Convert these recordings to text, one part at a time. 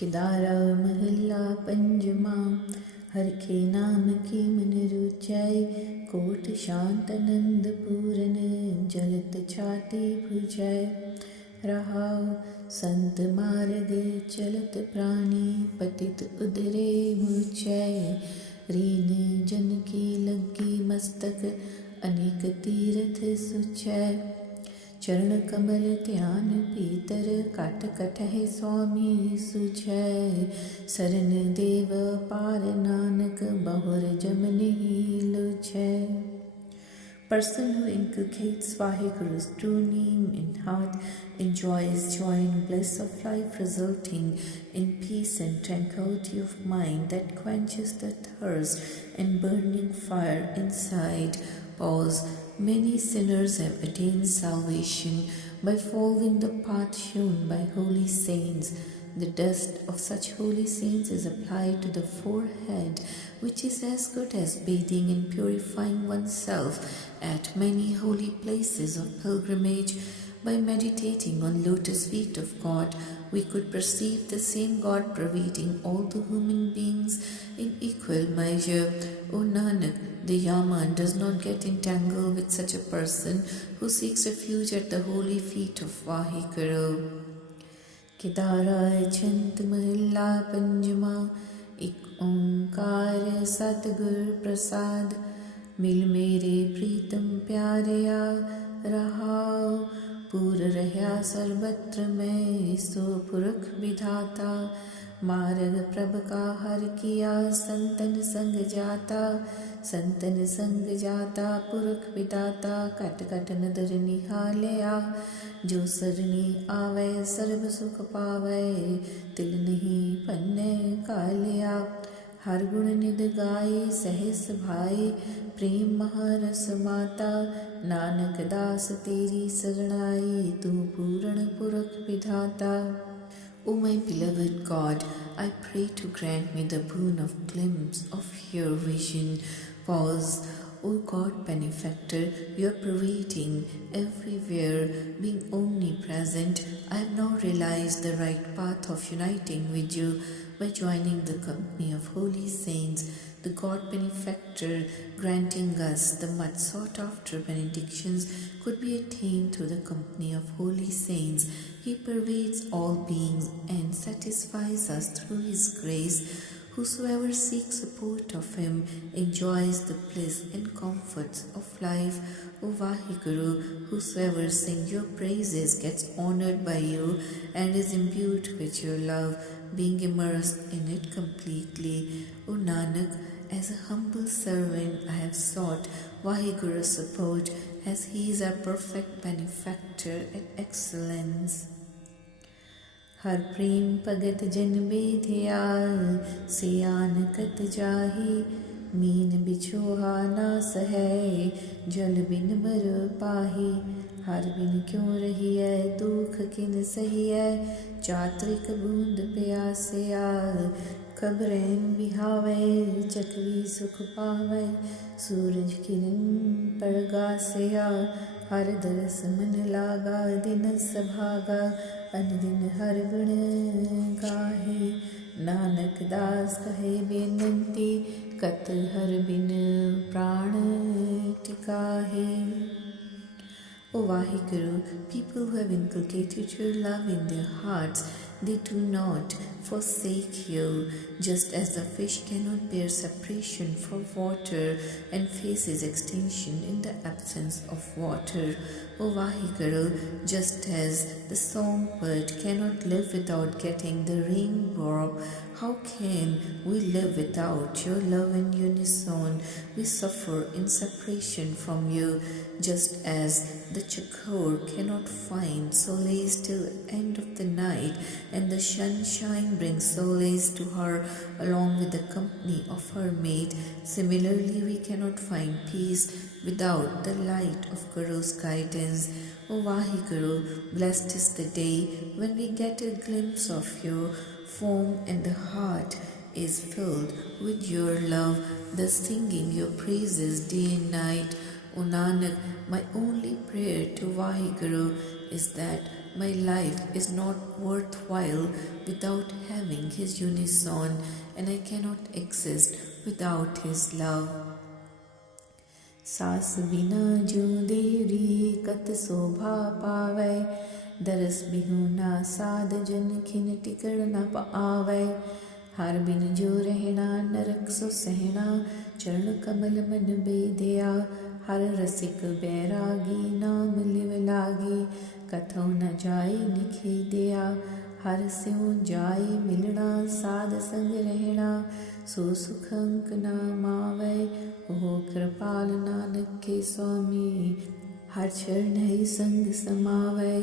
किदारा महला पंजमा हरखे नाम की मन रुचाई कोट शांत नंद पूरन जलत छाती भुजाय रहाओ संत मार्ग चलत प्राणी पतित उधरे मुचय रीन जन की लगी मस्तक अनेक तीर्थ सुचय चरण कमल ध्यान पीतर काट कटहि स्वामी सुझय सरन देव पार Nanak बहुर जमनि लुझय. Person who inculcates Vaheguru's true name in heart enjoys joy and bliss of life, resulting in peace and tranquility of mind that quenches the thirst and burning fire inside. Pause. Many sinners have attained salvation by following the path shown by holy saints. The dust of such holy saints is applied to the forehead, which is as good as bathing and purifying oneself at many holy places of pilgrimage. By meditating on lotus feet of God, we could perceive the same God pervading all the human beings in equal measure. O Nanak, the Yaman does not get entangled with such a person who seeks refuge at the holy feet of Vaheguru. Kidara Chant Mahilla Panjama Ik Onkar Satgur Prasad Mil Mere Pritam Pyarya Rahao Pur Rahya Sarvatra Mein So Purakh Vidhata मार्ग प्रभ का हर किया संतन संग जाता पुरख विदाता cut cut नदर निहालया जो सरनी आवे सर्व सुख पावे तिल नहीं पन्ने कालिया हर गुण निध गाई सहस भाई प्रेम महारस माता नानक दास तेरी शरणाई तू पूर्ण पुरख विधाता. O my beloved God, I pray to grant me the boon of glimpse of your vision. Pause. O God benefactor, you are pervading everywhere, being omnipresent. I have now realized the right path of uniting with you by joining the company of holy saints. The God benefactor granting us the much sought after benedictions could be attained through the company of holy saints. He pervades all beings and satisfies us through His grace. Whosoever seeks support of Him enjoys the bliss and comforts of life. O Vaheguru, whosoever sings your praises gets honored by you and is imbued with your love, being immersed in it completely. O Nanak, as a humble servant I have sought Vaheguru's support, as He is our perfect benefactor and excellence. हर प्रेम भगत जन बेधियाल सियान कत जाही mean बिछोहा ना सहै जल बिन मर पाही हर बिन क्यों रही है दुख किन सही है चात्रिक बूंद प्यासिया खबरें बिहावे चकवी सुख पावे सूरज किरण परगासिया हर दरस मन लागा दिन सभागा अनदिन हर गुण गाहे नानक दास कहे बेनंती कत हर बिन प्राण टिकाहे. O Vaheguru, people who have inculcated your love in their hearts, they do not forsake you, just as the fish cannot bear separation from water and faces extinction in the absence of water. O Vaheguru, just as the songbird cannot live without getting the rainbow, how can we live without your love and unison? We suffer in separation from you, just as the chakor cannot find solace till the end of the night, and the sunshine brings solace to her along with the company of her mate. Similarly, we cannot find peace without the light of Guru's guidance. O Vaheguru, blessed is the day when we get a glimpse of your form and the heart is filled with your love, thus singing your praises day and night. O Nanak, my only prayer to Vaheguru is that my life is not worthwhile without having his unison, and I cannot exist without his love. सास बिना जो देरी कत शोभा पावै, दरस बिहुना साध जन खिन टिकड़ न पावै। हर बिन जो रहना नरक सो सहना, चरण कमल मन बेदया। हर रसिक बैरागी नाम लिव लागी, कथो न जाय निखेदया। हर स्यों जाय मिलना साध संग रहना, सो सुख अंक नाम आवै। ओह कृपाल नानक के स्वामी, हर चरण है संग समावै।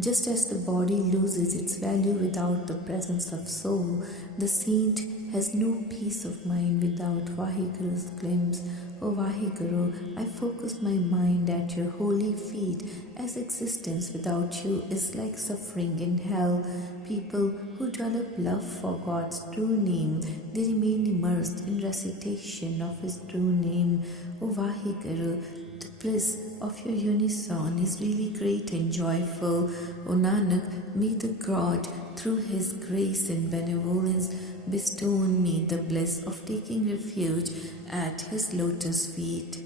Just as the body loses its value without the presence of soul, the saint has no peace of mind without Vaheguru's glimpse. O Vaheguru, I focus my mind at your holy feet, as existence without you is like suffering in hell. People who develop love for God's true name, they remain immersed in recitation of his true name. O Vaheguru, the bliss of your unison is really great and joyful. O Nanak, may the God, through his grace and benevolence, bestow on me the bliss of taking refuge at his lotus feet.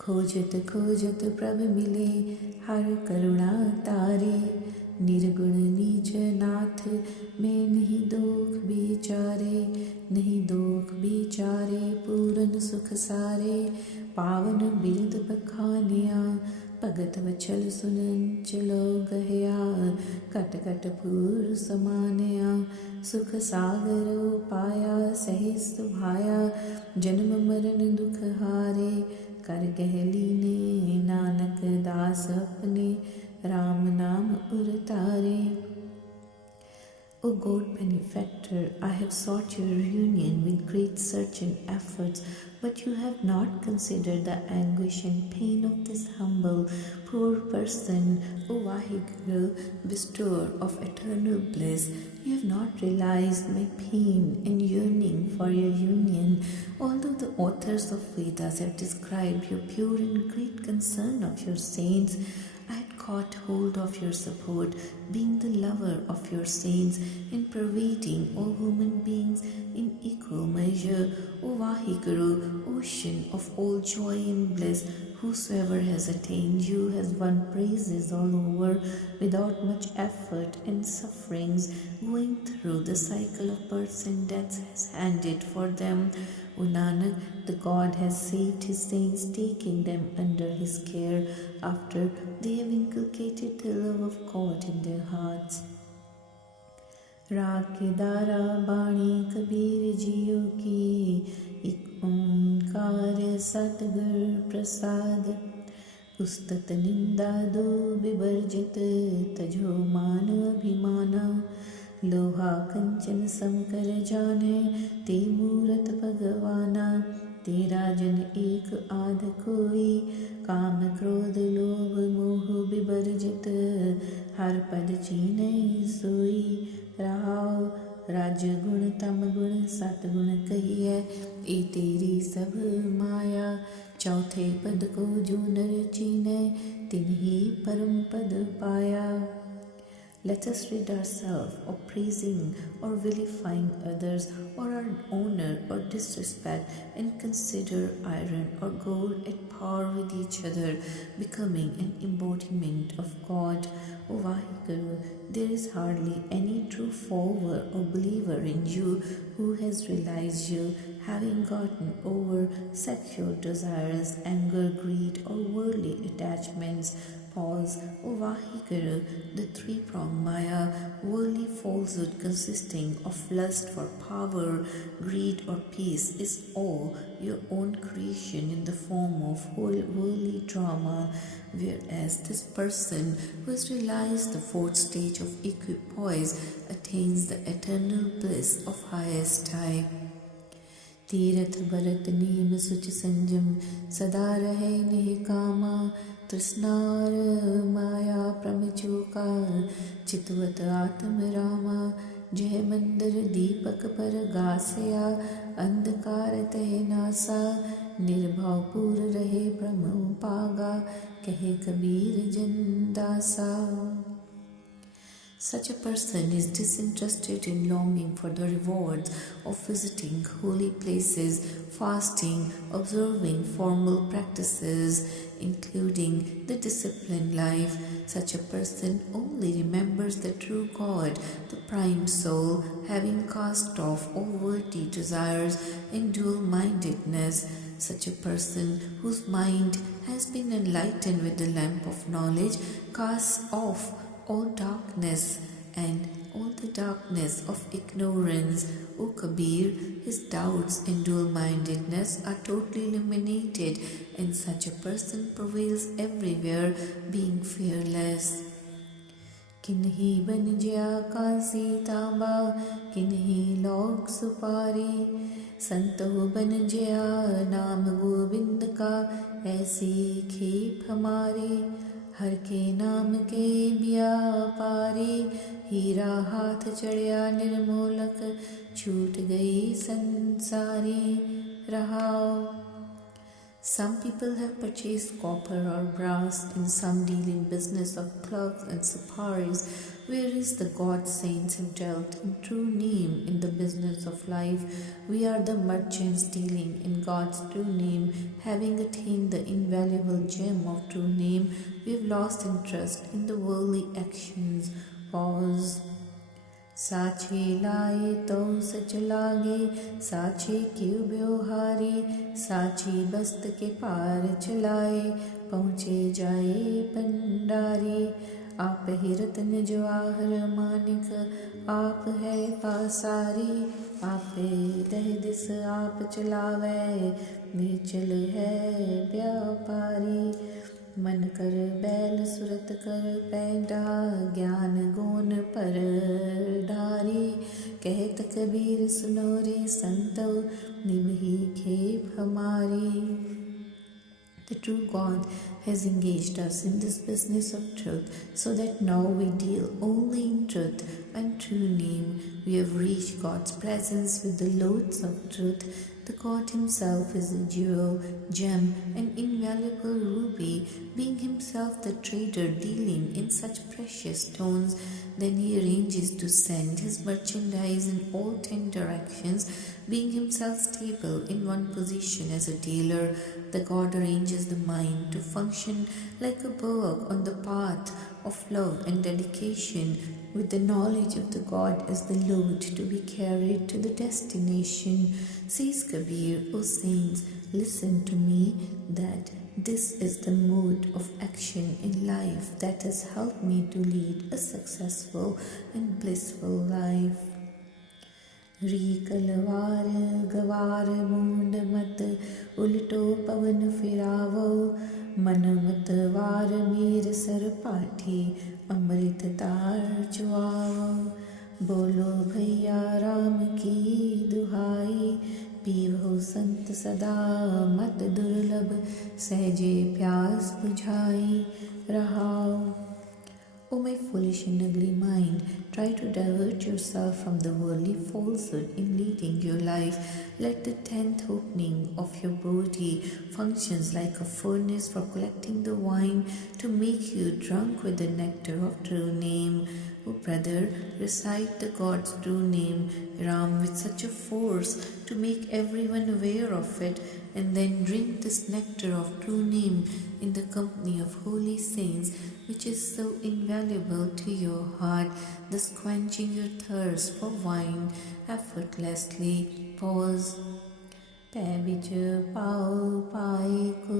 खोजत खोजत प्रभ मिले, हर करुणा तारे। निर्गुण नीच नाथ में नहीं दोख बिचारे, नहीं दोख बिचारे पूरन सुख सारे। पावन बिरद बखानिया, भगत वचल सुनन चलो गहया। कट कट पूर समानया, सुख सागर पाया सहित सुभाया। जन्म मरण दुख हारे, कर गहलीने नानक दास अपने। राम नाम उरतारे। O God benefactor, I have sought your reunion with great search and efforts, but you have not considered the anguish and pain of this humble, poor person. O Vaheguru, bestower of eternal bliss, you have not realized my pain and yearning for your union. Although the authors of Vedas have described your pure and great concern of your saints, I had caught hold of your support, being the lover of your saints and pervading all human beings in equal measure. O Vaheguru, ocean of all joy and bliss, whosoever has attained you has won praises all over without much effort and sufferings. Going through the cycle of births and deaths has ended for them. O Nanak, the God has saved his saints, taking them under his care after they have inculcated the love of God in their hearts. राग के दारा बाणी कबीर जियो की, एक ओंकार सतगुर प्रसाद। पुस्तक निंदा दो विवर्जित, तजो मान अभिमाना। लोहा कंचन सम कर जाने, ते मूरत भगवाना। तेरा जन एक आध कोई, काम क्रोध लोभ मोह विवर्जित। हर पद चीने सोई, राव राज गुण तम गुण सतगुण कहिए। ए तेरी सब माया, चौथे पद को जो नर चीने, तिन्ही परम पद पाया। Let us rid ourselves of praising or vilifying others, or our honor or disrespect, and consider iron or gold at par with each other, becoming an embodiment of God. O Vaheguru, there is hardly any true follower or believer in you who has realized you, having gotten over sexual desires, anger, greed, or worldly attachments. Pause. O Vaheguru, the three-pronged Maya, worldly falsehood consisting of lust for power, greed or peace, is all your own creation in the form of whole worldly drama, whereas this person who has realized the fourth stage of equipoise attains the eternal bliss of highest type. तीरथ भरत नेम सुच संजम, सदा रहे निकामा। तृष्णार माया प्रमचोका, चितवत आत्म रामा। जय मन मंदिर दीपक पर गासया, अंधकार तह नासा, निर्भव पूर रहे ब्रह्म पागा, कहे कबीर जन दासा. Such a person is disinterested in longing for the rewards of visiting holy places, fasting, observing formal practices, including the disciplined life. Such a person only remembers the true God, the prime soul, having cast off all worldly desires and dual-mindedness. Such a person whose mind has been enlightened with the lamp of knowledge casts off all darkness and all the darkness of ignorance. O Kabir, his doubts and dual-mindedness are totally eliminated, and such a person prevails everywhere, being fearless. किन्ही बन जया कांसी तांबा, किन्ही लोक सुपारी, संतो बन जया नाम गोविंद का, ऐसी खेप हमारी. हर के नाम के व्यापारी, हीरा हाथ चढ़िया निर्मोलक, छूट गई संसारी रहाओ. Some people have purchased copper or brass, and some deal in business of cloves and safaris, whereas the God saints have dealt in true name in the business of life. We are the merchants dealing in God's true name. Having attained the invaluable gem of true name, we have lost interest in the worldly actions. Pause. साचे लाए तो सच लागे, साचे क्यों व्यवहारी, साची बस्त के पार चलाए, पहुँचे जाए पंडारी. आप ही रत्न जवाहर मानिक, आप है पासारी, आप दह दिस आप चलावे, निचल है व्यापारी. मन कर बैल सुरत कर पैंडा, ज्ञान गुण पर ढारी, कहत कबीर सुनो रे संतो, निभही खेप हमारी. The true God has engaged us in this business of truth, so that now we deal only in truth and true name. We have reached God's presence with the loads of truth. The God himself is a jewel, gem, an invaluable ruby, being himself the trader dealing in such precious stones. Then he arranges to send his merchandise in all 10 directions, being himself stable in one position as a dealer. The God arranges the mind to function like a bullock on the path of love and dedication, with the knowledge of the God as the load to be carried to the destination. Says Kabir, O saints, listen to me, that this is the mode of action in life that has helped me to lead a successful and blissful life. रीकलवार गवार मूंड मत, उल्टो पवन फिरावो, मन मत वार Mir sir पाठी, अमृत तार चुआवो. बोलो भैया राम की दुहाई, पीवो संत सदा मत दुर्लभ, सहजे प्यास बुझाई रहाओ. O my foolish and ugly mind, try to divert yourself from the worldly falsehood in leading your life. Let the 10th opening of your body functions like a furnace for collecting the wine to make you drunk with the nectar of true name. O brother, recite the God's true name, Ram, with such a force to make everyone aware of it, and then drink this nectar of true name in the company of holy saints, which is so invaluable to your heart, thus quenching your thirst for wine effortlessly. Pause. तै बिच पाओ पाए को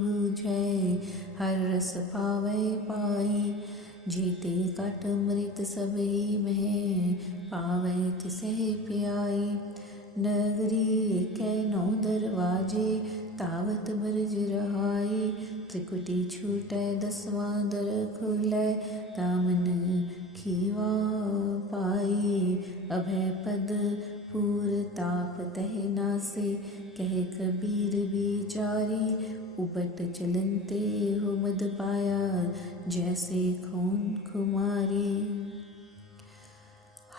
बुझै, हर रस पावै पाई, जीते काट मृत सबही में, पावै तिसै पियाई. नगरी कै 9 दरवाजे, तावत बरज रहाई, त्रिकुटी छूटै 10वां दर खुलै, दामन खीवा पाई. अभय पद पूर ताप तह नासे, कहे कबीर बिचारी, उपट चलनते हो मद पाया, जैसे खून खुमारी.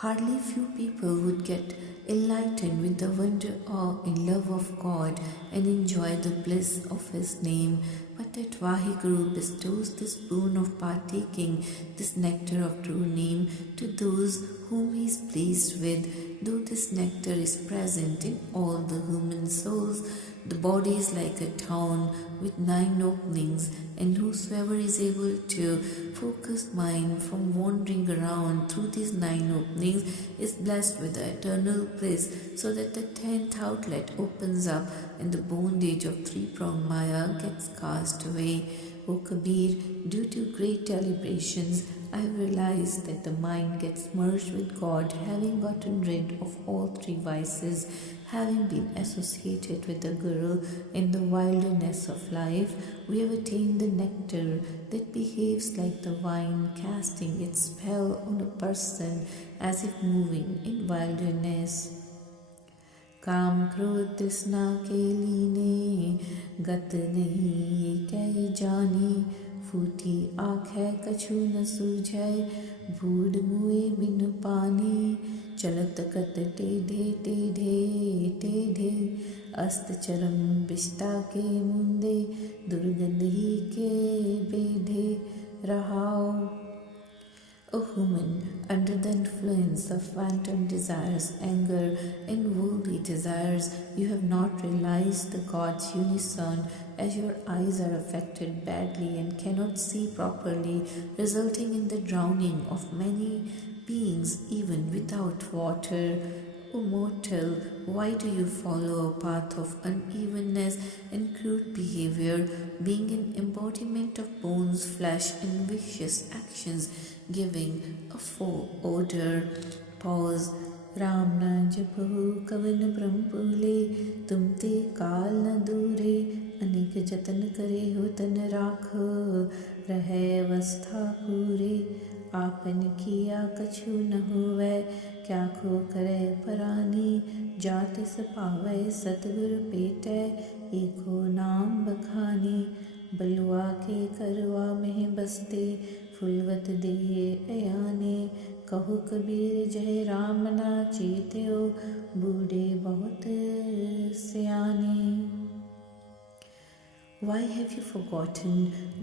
Hardly few people would get enlightened with the wonder, awe, and love of God and enjoy the bliss of His name. But that Vaheguru bestows this boon of partaking this nectar of true name to those whom He is pleased with. Though this nectar is present in all the human souls, the body is like a town with 9 openings, and whosoever is able to focus mind from wandering around through these 9 openings is blessed with the eternal bliss, so that the 10th outlet opens up and the bondage of 3-pronged Maya gets cast away. O Kabir, due to great deliberations, I have realized that the mind gets merged with God, having gotten rid of all 3 vices. Having been associated with the Guru in the wilderness of life, we have attained the nectar that behaves like the wine, casting its spell on a person as if moving in wilderness. काम क्रोध तृष्णा के लीने गत नहीं कै जानी फूटी आँख है कछु न सूझै बूढ़ मुए बिन पानी चलत कत टेढ़े टेढ़े टेढ़े अस्त चरम बिष्टा के मुंदे दुर्गंध ही के बेढ़े रहाओ. A woman, under the influence of phantom desires, anger, and worldly desires, you have not realized the God's unison, as your eyes are affected badly and cannot see properly, resulting in the drowning of many beings even without water. O mortal, why do you follow a path of unevenness and crude behavior, being an embodiment of bones, flesh, and vicious actions, giving a foul odor? Pause. Ram न जपहु कवन ब्रह्म पूले तुम ते काल न दूरे अनेक जतन करे हो तन राख रहे अवस्था पूरे आपन किया कछु न होवै क्या खो करे परानी जात सपावै सतगुर पेटै एको नाम बखानी बलुआ के करवा में बसते फुलवत दिए अयाने कहो कबीर जय राम ना चेत्यो बूढ़े बहुत सियाने. Why have you forgotten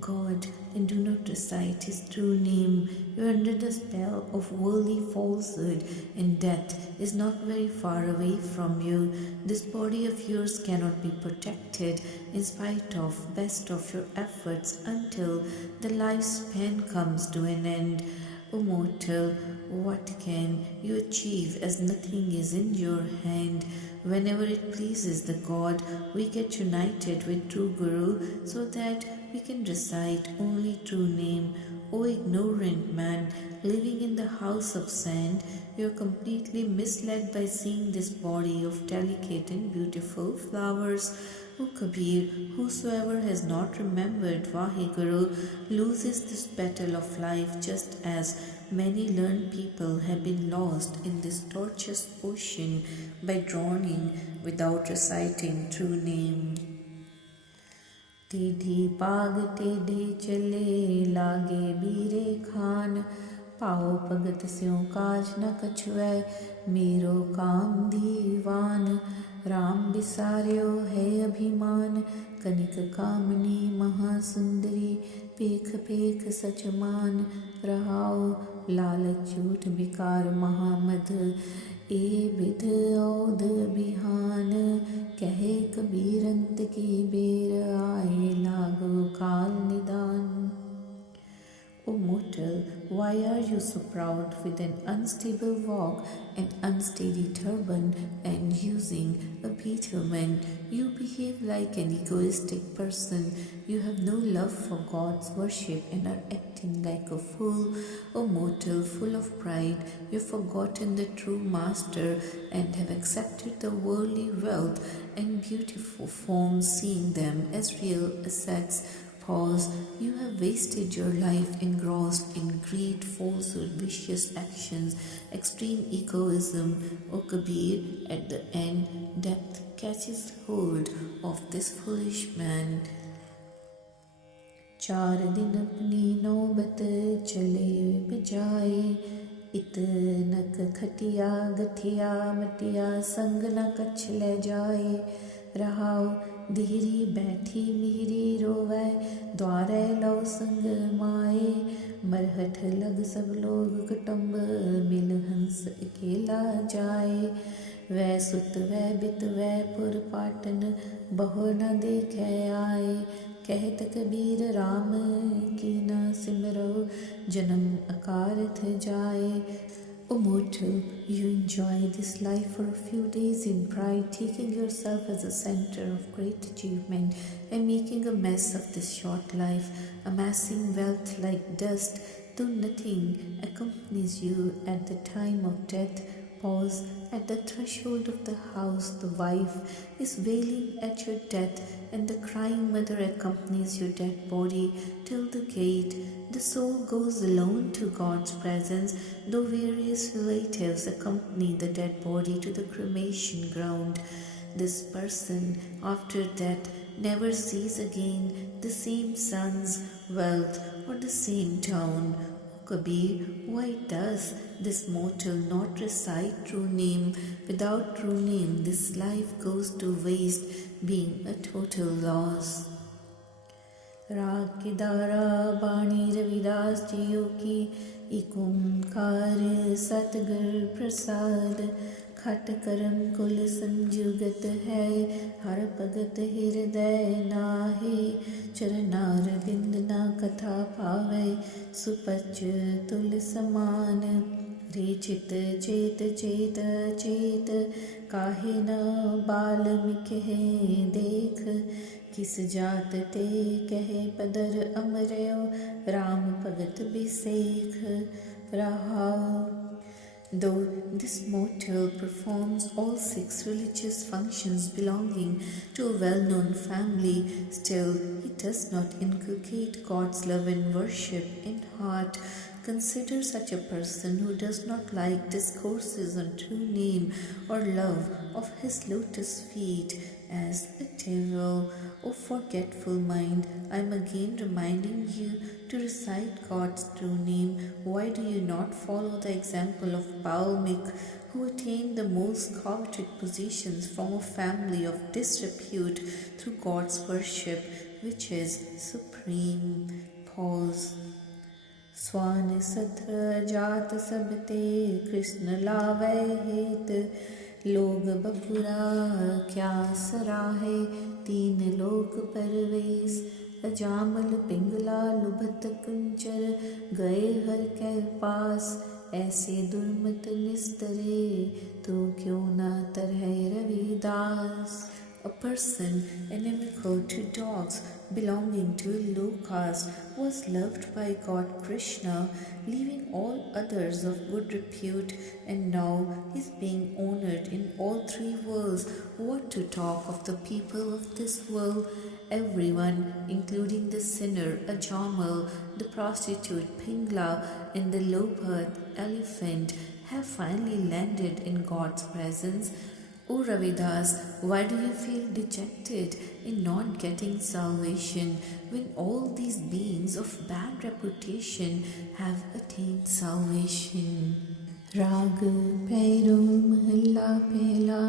God and do not recite His true name? You are under the spell of worldly falsehood, and death is not very far away from you. This body of yours cannot be protected in spite of best of your efforts until the lifespan comes to an end. O mortal, what can you achieve as nothing is in your hand? Whenever it pleases the God, we get united with true Guru so that we can recite only true name. O ignorant man, living in the house of sand, you are completely misled by seeing this body of delicate and beautiful flowers. O Kabir, whosoever has not remembered Vaheguru loses this battle of life, just as many learned people have been lost in this tortuous ocean by drowning without reciting true name. टेढ़ी पाग टेढ़े चले लागे बीरे खान पाओ भगत स्यों काज न कछुए मेरो काम दीवान राम बिसार्यो है अभिमान कनिक कामनी महासुंदरी पेख पेख सच मान रहाओ लालच झूठ विकार महामद ए विध औध बिहान कहे कबीर अंत की बेर आए लागो काल निदान. O mortal, why are you so proud with an unstable walk, an unsteady turban, and using a bitumen? You behave like an egoistic person. You have no love for God's worship and are acting like a fool. O mortal, full of pride, you have forgotten the true master and have accepted the worldly wealth and beautiful forms, seeing them as real assets. Pause. You have wasted your life engrossed in greed, falsehood, vicious actions, extreme egoism. O Kabir, at the end, death catches hold of this foolish man. चार दिन अपनी नौबत चले बजाए इतनक खटिया गठिया मटिया संग न कछ ले जाए। रहाओ धीरी बैठी मिहरी रोवै द्वारे लो संग माए। मरहठ लग सब लोग कुटुंब मिल हंस अकेला जाए। वै सुत वै बित वै पुर पाटन बहु न देखे आए। कहत कबीर राम की न सिमरो जन्म अकारथ जाए। O mortal, you enjoy this life for a few days in pride, taking yourself as the center of great achievement and making a mess of this short life, amassing wealth like dust, though nothing accompanies you at the time of death. Pause at the threshold of the house. The wife is wailing at your death, and the crying mother accompanies your dead body till the gate. The soul goes alone to God's presence, though various relatives accompany the dead body to the cremation ground. This person, after death, never sees again the same sons, wealth, or the same town. Kabir, why does this mortal not recite true name? Without true name, this life goes to waste, being a total loss. राग की धारा बाणी रविदास जियो की एक ओंकार सतगुर प्रसाद। खट करम कुल संजुगत है हर भगत हृदय नाहे। चरनार बिंद ना कथा पावे सुपच तुल समान। रे चित चेत चेत चेत काहे न बाल मिखे देख। किस जात ते कहे पदर अमरयो राम भगत बिसेख। रहाओ Though this mortal performs all 6 religious functions belonging to a well-known family, still he does not inculcate God's love and worship in heart. Consider such a person who does not like discourses on true name or love of his lotus feet as a devil. O forgetful mind, I am again reminding you to recite God's true name. Why do you not follow the example of Balmik, who attained the most coveted positions from a family of disrepute through God's worship, which is supreme? Pause. स्वान सत्र जात सबते कृष्ण लावै हेत। लोग बपुरा क्या सराहे तीन लोक परवेश। अजामल पिंगला लुभत कुंचर गए हर के पास। ऐसे दुर्मत निस्तरे तो क्यों ना तरह Ravidas. A person inimical to dogs belonging to a low caste was loved by God Krishna, leaving all others of good repute, and now is being honored in all 3 worlds. What to talk of the people of this world? Everyone, including the sinner Ajamal, the prostitute Pingla, and the low-birth elephant, have finally landed in God's presence. O Ravidas, why do you feel dejected in not getting salvation when all these beings of bad reputation have attained salvation? राग पैरो महला पहला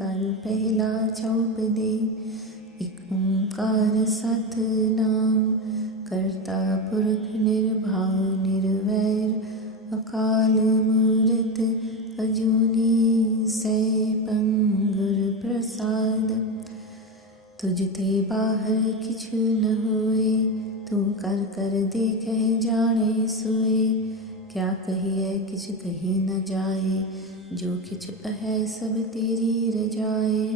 कर पहला चौप दे। एक ओंकार सत नाम करता पुरख निर्भाव निर्वैर। अकाल मूरत अजूनी से पंगुर प्रसाद। तुझ ते बाहर किछु न होए तू कर कर देखे जाने सोए। क्या कहिए किछ कही न जाए जो किछ अहै सब तेरी रजाए।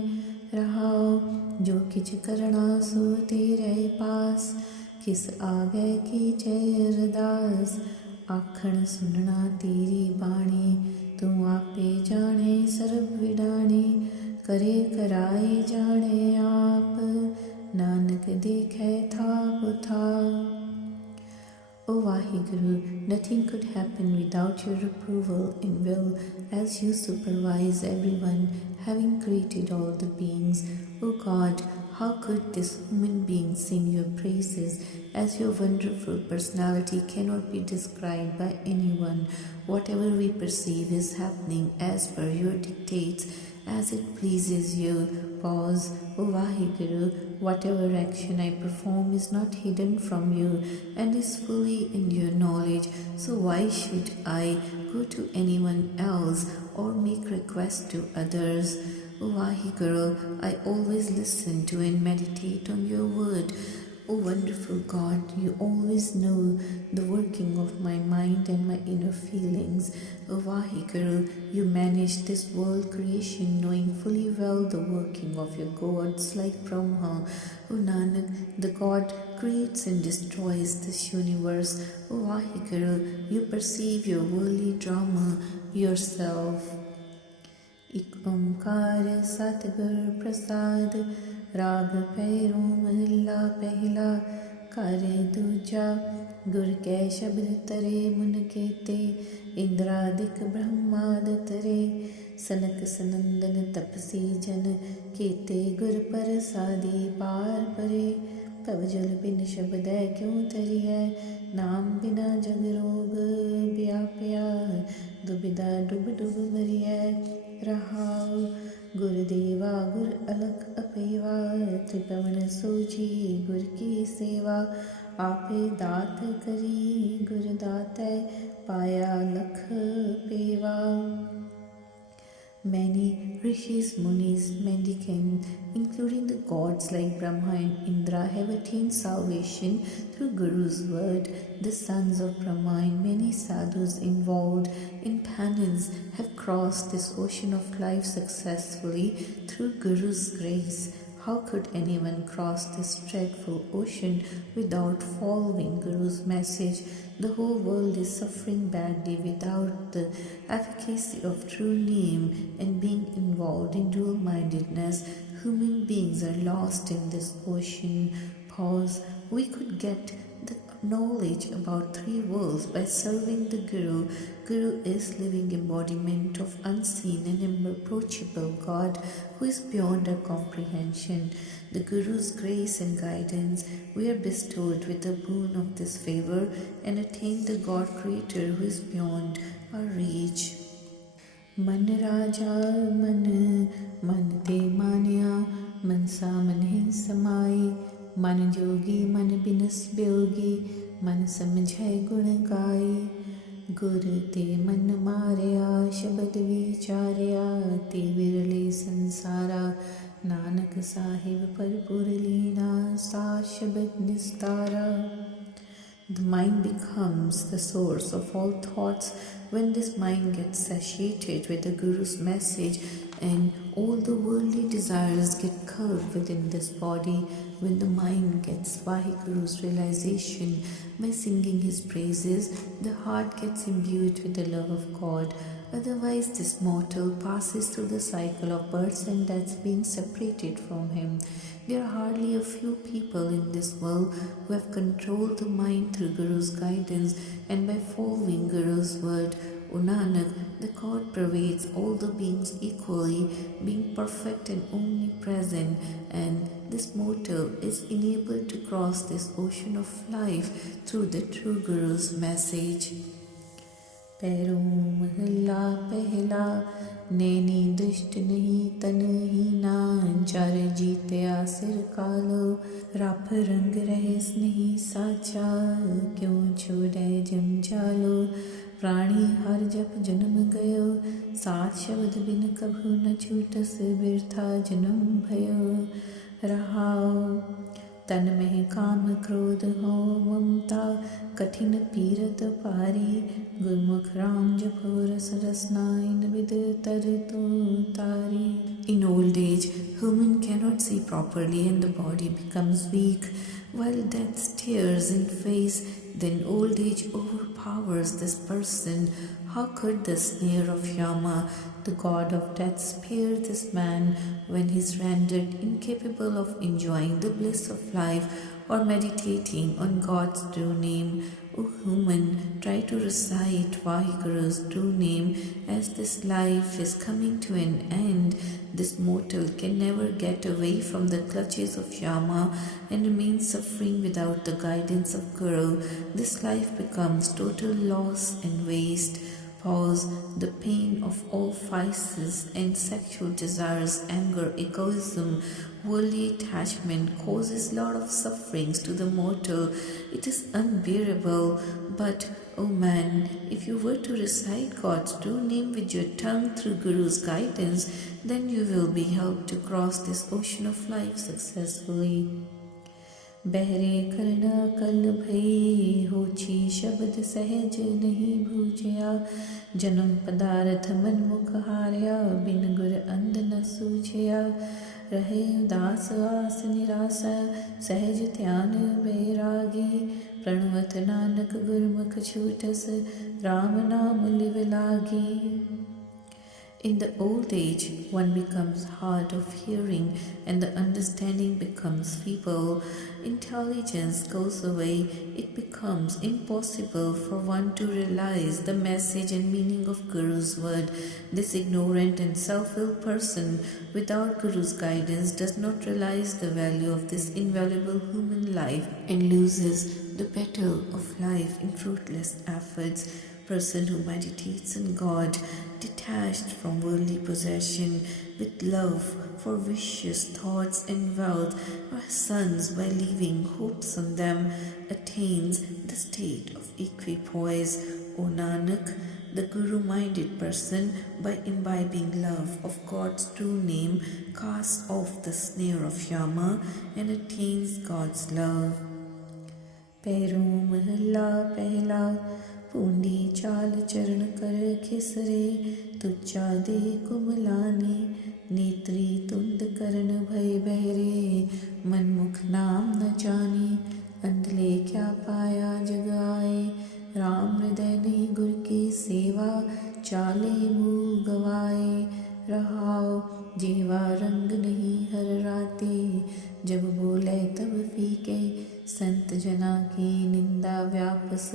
रहाओ जो किछ करना सो तेरे पास किस आगे की जय अरदास। आखण सुनना तेरी बाणी तू आपे जाने सर्व विडाणी। करे कराए जाने आप नानक देखे थाप थाप। O Vaheguru, nothing could happen without your approval and will, as you supervise everyone, having created all the beings. O God, how could this human being sing your praises, as your wonderful personality cannot be described by anyone. Whatever we perceive is happening as per your dictates, as it pleases you. Pause. O Vaheguru, whatever action I perform is not hidden from you and is fully in your knowledge, so why should I go to anyone else or make request to others? O Vaheguru, I always listen to and meditate on your word. O wonderful God, you always know the working of my mind and my inner feelings. O Vaheguru, you manage this world creation knowing fully well the working of your gods like Brahma. O Nanak, the God creates and destroys this universe. O Vaheguru, you perceive your worldly drama yourself. एक ओंकार सतगुर प्रसाद राग पैरों महला पहला कर दूजा गुर कै शब्द तरे मुन केते इंद्रादिक ब्रह्माद तरे सनक सनंदन तपसी जन केते गुर प्रसादी पार परे तब जल बिन शब्द क्यों तरी है नाम बिना जग रोग व्याप्या दुबिदा डुब डुब मरी है रहाओ गुरुदेवा गुर अलख अपेवा त्रिपवन सोची गुर की सेवा आपे दात करी गुर दातै पाया लख Pewa. Many rishis, munis, mendicants, including the gods like Brahma and Indra, have attained salvation through Guru's word. The sons of Brahma and many sadhus involved in penance have crossed this ocean of life successfully through Guru's grace. How could anyone cross this dreadful ocean without following Guru's message? The whole world is suffering badly without the efficacy of true name and being involved in dual-mindedness. Human beings are lost in this ocean. Pause. We could get the knowledge about three worlds by serving the Guru. Guru is living embodiment of unseen and unapproachable God who is beyond our comprehension. The Guru's grace and guidance, we are bestowed with the boon of this favor and attain the God Creator who is beyond our reach. मन राजा मन मन ते मान्या मनसा मन ही समाई मन जोगी मन बिनस ब्योगी मन समझै गुण गाई गुर ते मन मारया शब्द विचारया ते विरले संसारा नानक साहिब परपुर लीना सा शब्द निस्तारा. The mind becomes the source of all thoughts when this mind gets satiated with the Guru's message and all the worldly desires get curbed within this body. When the mind gets Vahiguru's realization by singing his praises, the heart gets imbued with the love of God. Otherwise, this mortal passes through the cycle of births and deaths, being separated from him. There are hardly a few people in this world who have controlled the mind through Guru's guidance and by following Guru's word. O Nanak, the God pervades all the beings equally, being perfect and omnipresent, and this mortal is enabled to cross this ocean of life through the true Guru's message. पैरों महला पहला नैनी दृष्ट नहीं तन हीना जर जीत्या सिर कालो rough रंग रहस नहीं साचा क्यों छोड़े जम जालो प्राणी हर जप जन्म गयो सात शब्द बिन कभू न छूटस बिरथा जन्म भयो रहाओ तन में काम क्रोध हो ममता कठिन पीरत पारी गुरमुख राम जपो रस रसनाइन विद तर तो तारी. In old age, human cannot see properly and the body becomes weak, while death stares in face. Then old age overpowers this person. How could the snare of Yama, the god of death, spare this man when he is rendered incapable of enjoying the bliss of life or meditating on God's true name. O human, try to recite Vaheguru's true name, as this life is coming to an end. This mortal can never get away from the clutches of Yama and remain suffering without the guidance of Guru. This life becomes total loss and waste. Pause. The pain of all vices and sexual desires, anger, egoism, worldly attachment causes lot of sufferings to the mortal. It is unbearable. But, O man, if you were to recite God's true name with your tongue through Guru's guidance, then you will be helped to cross this ocean of life successfully. बहरे करना कल भई होची शब्द सहज नहीं भूजया जन्म पदार्थ मन मुख हार्या बिन गुर अंध न सूझया रहे उदास आस निरासा सहज ध्यान बैरागी प्रणवत नानक गुरमुख छूटस राम नाम लिव लागी. In the old age, one becomes hard of hearing and the understanding becomes feeble. Intelligence goes away. It becomes impossible for one to realize the message and meaning of Guru's word. This ignorant and self-willed person without Guru's guidance does not realize the value of this invaluable human life and loses the battle of life in fruitless efforts. Person who meditates on God, detached from worldly possession, with love for vicious thoughts and wealth, or sons by leaving hopes on them, attains the state of equipoise. O Nanak, the Guru-minded person, by imbibing love of God's true name, casts off the snare of Yama and attains God's love. पैरों महला पहला पूंडी चाल चरण कर खिसरे तुच्चा दे कुमलानी नेत्री तुंद करन भय बहरे मनमुख नाम न जानी अंधले क्या पाया जग आए राम हृदय ने गुर की सेवा चाले मुँह गवाए रहाओ जीवा रंग नहीं हर राते जब बोले तब फीके संत जना की निंदा व्यापस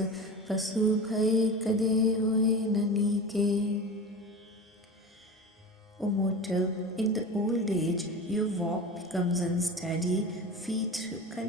पशु भय कदे हुए ननी के. O mortal, in the old age, your walk becomes unsteady, feet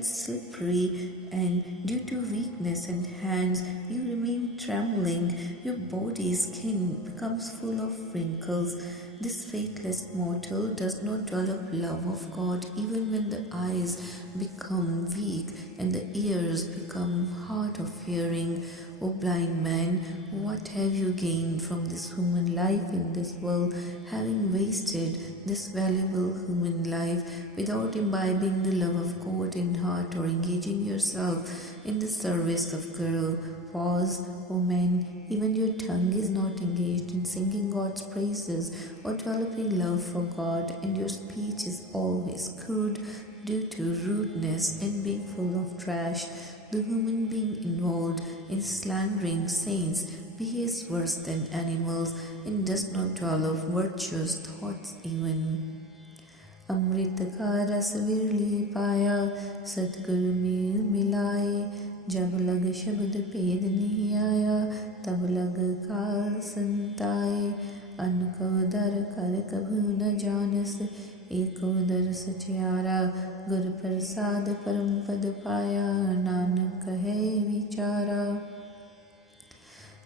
slippery, and due to weakness and hands, you remain trembling. Your body's skin becomes full of wrinkles. This faithless mortal does not develop love of God even when the eyes become weak and the ears become hard of hearing. O blind man, what have you gained from this human life in this world, having wasted this valuable human life without imbibing the love of God in heart or engaging yourself in the service of Guru? Pause, O man, even your tongue is not engaged in singing God's praises or developing love for God, and your speech is always crude due to rudeness and being full of trash. The human being involved in slandering saints behaves worse than animals and does not develop virtuous thoughts even. अमृत का रस विरले पाया सतगुरु mail मिलाए जब लग शब्द पेद नहीं आया तब लग काल संताए अन्न को दर कर कभू न जानस एको दर सचियारा गुर प्रसाद परम पद पाया नानक कहे विचारा.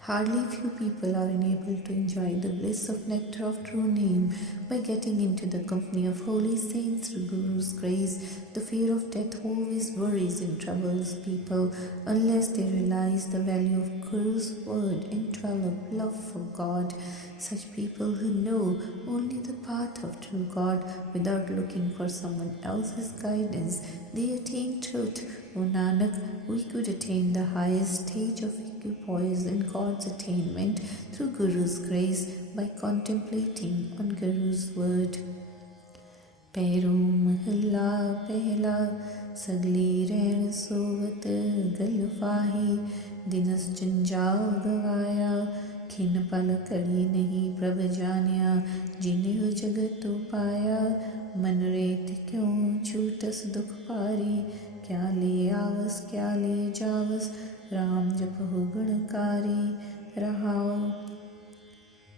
Hardly few people are enabled to enjoy the bliss of nectar of true name by getting into the company of holy saints through Guru's grace. The fear of death always worries and troubles people unless they realize the value of Guru's word and develop love for God. Such people who know only the path of true God without looking for someone else's guidance, they attain truth. O Nanak, we could attain the highest stage of equipoise in God's attainment through Guru's grace by contemplating on Guru's word. पैरों महला पहला सगली रैन सोवत गलफाही दिनस जंजाल गवाया खिन पल कड़ी नहीं प्रभ जानिया जिन्हें जगत तो पाया मन रेत क्यों छूटस दुख पारी क्या ले जावस, राम जपहु गुणकारी रहाओ।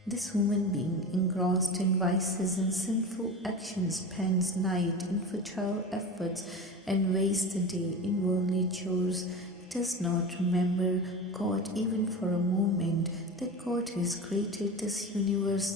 This human being, engrossed in vices and sinful actions, spends night in futile efforts and wastes the day in worldly chores. Does not remember God even for a moment, that God has created this universe.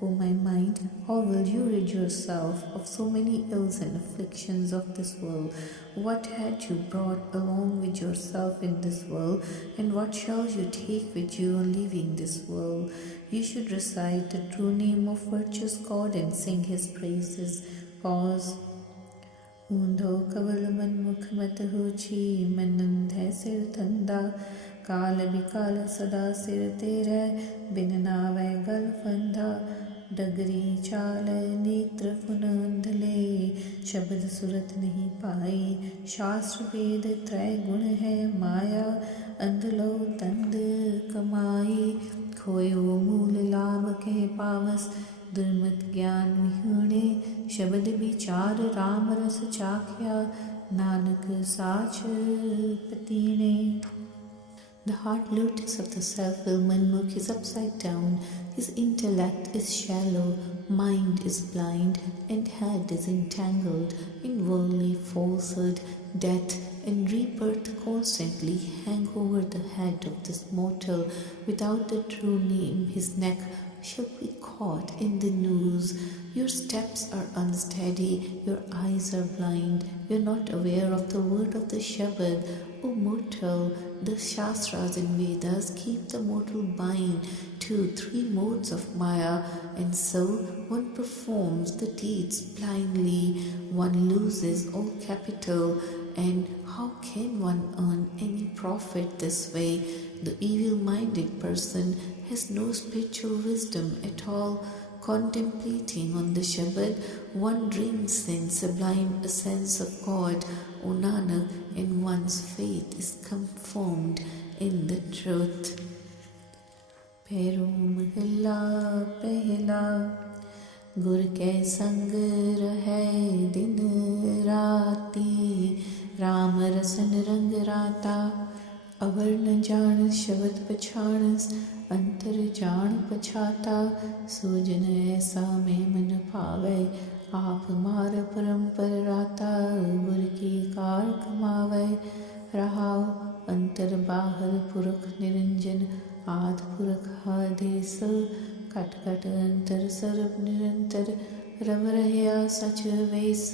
O my mind, how will you rid yourself of so many ills and afflictions of this world? What had you brought along with yourself in this world, and what shall you take with you on leaving this world? You should recite the true name of virtuous God and sing his praises. Pause. ऊंधो कवल मन मुख मत होची, मन अंधे सिर धंधा, काल बिकाल सदा सिर तेरे, बिन नावै गल फंधा, डगरी चाल नेत्र पुन अंधले, शब्द सुरत नहीं पाई, शास्त्र वेद त्रय गुण है माया, अंधलो तंद कमाई, खोयो मूल लाभ कह पावस, दुर्मत ज्ञान विहूणे, शब्द विचार राम रस चाख्या, नानक साच पतीणे। The heart lotus of the self-will Manmukh is upside down, his intellect is shallow, mind is blind, and head is entangled in worldly falsehood. Death and rebirth constantly hang over the head of this mortal. Without the true name, his neck shall be caught in the noose. Your steps are unsteady, your eyes are blind, you are not aware of the word of the Shabad. O mortal, the Shastras and Vedas keep the mortal bind to 3 modes of Maya, and so one performs the deeds blindly, one loses all capital, and how can one earn any profit this way? The evil-minded person has no spiritual wisdom at all. Contemplating on the Shabad, one drinks in sublime essence of God, O Nanak, and one's faith is confirmed in the truth. Pero Mahalla Pehla, Gur ke sang rahe din rati, Ram rasan rang rata, अवर न जान शब्द पछाणस, अंतर जान पछाता, सूजन ऐसा में मन पावे, आप मार परम्पर राता, गुर की कार कमावे रहाओ। अंतर बाहर पुरख निरंजन, आद पुरख आदेश, कट कट अंतर सर्व निरंतर, रव रहया सच वेस।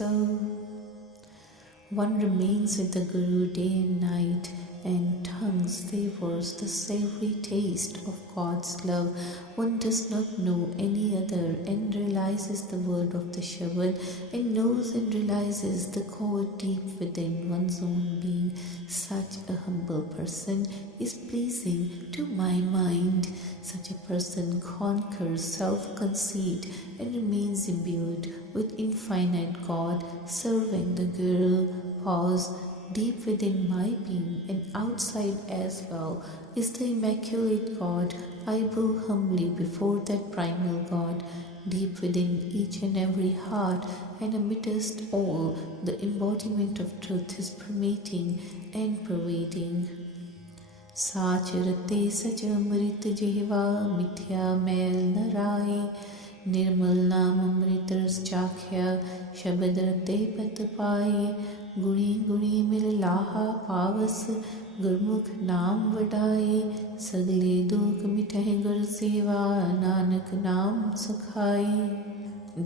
One remains with the Guru day and night, and tongue savors the savory taste of God's love. One does not know any other and realizes the word of the Shabad, and knows and realizes the God deep within one's own being. Such a humble person is pleasing to my mind. Such a person conquers self-conceit and remains imbued with infinite God, serving the Guru. Pause. Deep within my being and outside as well is the immaculate God. I bow humbly before that primal God. Deep within each and every heart and amidst all, the embodiment of truth is permeating and pervading. Sach rate sach amrit jehva, mithya mail narai, निर्मल नाम अमृत रस चाख्या, शब्द रते पत पाए, गुणी गुणी मिल लाहा पावस, गुरमुख नाम वडाए, सगले दुख मिटह गुर सेवा, नानक नाम सुखाए।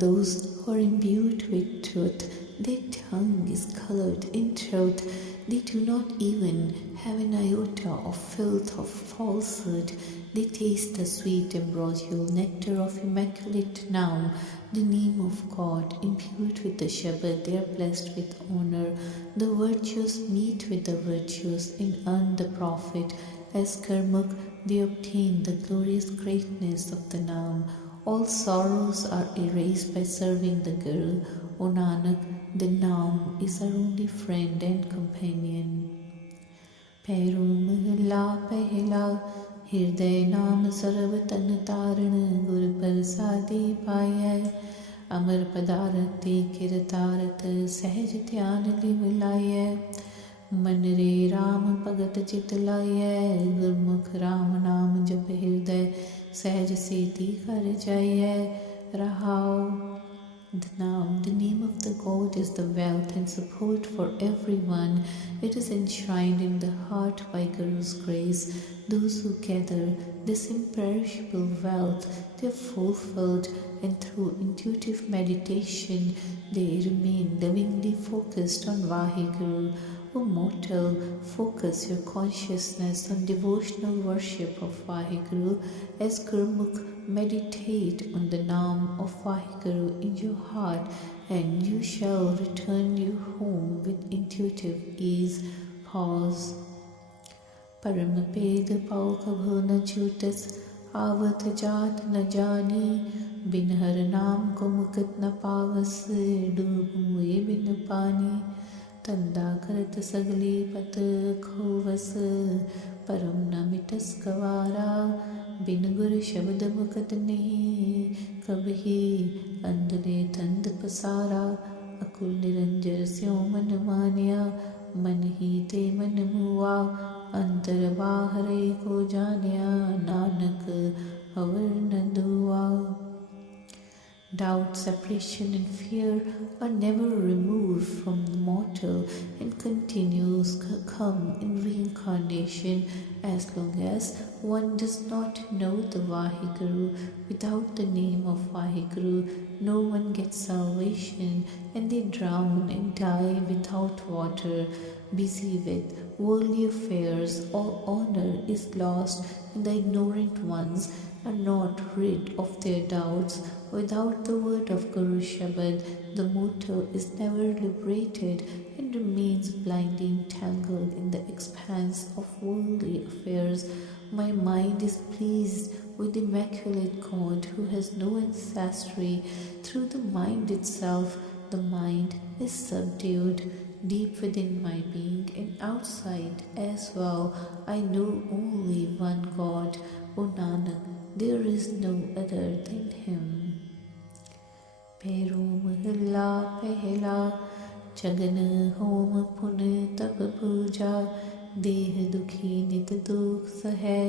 Those who are imbued with truth, their tongue is colored in truth. They do not even have an iota of filth of falsehood. They taste the sweet ambrosial nectar of immaculate Naam, the name of God. Imbued with the Shabad, they are blessed with honor. The virtuous meet with the virtuous and earn the profit. As Karmuk, they obtain the glorious greatness of the Naam. All sorrows are erased by serving the Guru. O Nanak, the Naam is our only friend and companion. Pero Mahalla Pehla, Hirday Naam Sarv Tan Taran, Gur Prasadi Payai, Amar Padarati Kirtarat, Sehaj Dhyan Livilayai, मन रे राम भगत चित लाइयै, गुरमुख राम नाम जप हृदय, सहज सेति कर जाइयै। रहाओ। The name of the God is the wealth and support for everyone. It is enshrined in the heart by Guru's grace. Those who gather this imperishable wealth, they are fulfilled, and through intuitive meditation, they remain lovingly focused on Vaheguru. O mortal, focus your consciousness on devotional worship of Vaheguru. As Gurmukh, meditate on the name of Vaheguru in your heart, and you shall return you home with intuitive ease. Pause. परम पेद पाओ कभो न छूटस, आवत जात न जानी, बिन हर नाम को मुकत न पावस, डूब मुए बिन पानी। तंदा करत सगली पत खोवस, परम न मिटस गवारा, बिन गुर शब्द मुकत नहीं, कबही अंधने तंद पसारा। अकुल निरंजर स्यों मन मानिया, मन ही ते मन मुआ, अंतर बाहर को जानिया, नानक अवर न दुआ। Doubt, separation and fear are never removed from the mortal and continues come in reincarnation as long as one does not know the Vaheguru. Without the name of Vaheguru, no one gets salvation, and they drown and die without water. Busy with worldly affairs, all honor is lost, and the ignorant ones are not rid of their doubts. Without the word of Guru Shabad, the mortal is never liberated and remains blindly entangled in the expanse of worldly affairs. My mind is pleased with the immaculate God who has no ancestry. Through the mind itself, the mind is subdued. Deep within my being and outside as well, I know only one God. O Nanak, there is no other than Him. पैरो महला पहला, Jagan home पुन तप पूजा, देह दुखी नित दुख सहै,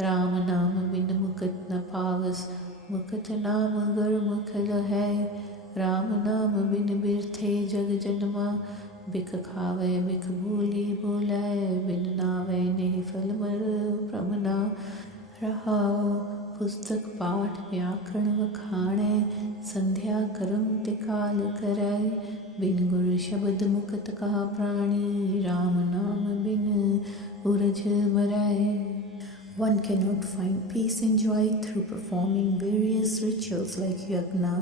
राम नाम बिन मुकत न पावस, मुकत नाम गुरमुख लहै। राम नाम बिन बिरथे जग जन्मा, बिख खावै बिख भूली बोलै, बिन नावै नेह फल मर प्रमना। रहाओ। पुस्तक पाठ व्याकरण वखाणै, संध्या करम तिकाल करै, बिन गुर शब्द मुकत कहा प्राणी, राम नाम बिन उरज मरै। One cannot find peace and joy through performing various rituals like yagna,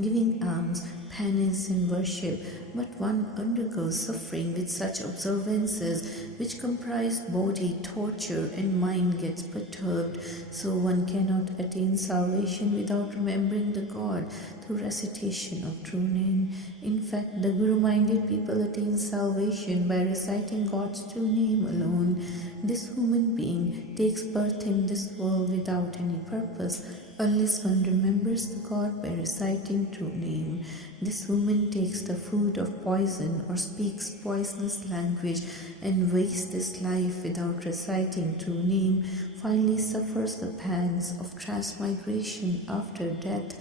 giving alms, penance and worship, but one undergoes suffering with such observances which comprise body, torture, and mind gets perturbed. So one cannot attain salvation without remembering the God through recitation of true name. In fact, the Guru-minded people attain salvation by reciting God's true name alone. This human being takes birth in this world without any purpose, unless one remembers the God by reciting true name. This woman takes the food of poison or speaks poisonous language and wastes this life without reciting true name, finally suffers the pangs of transmigration after death.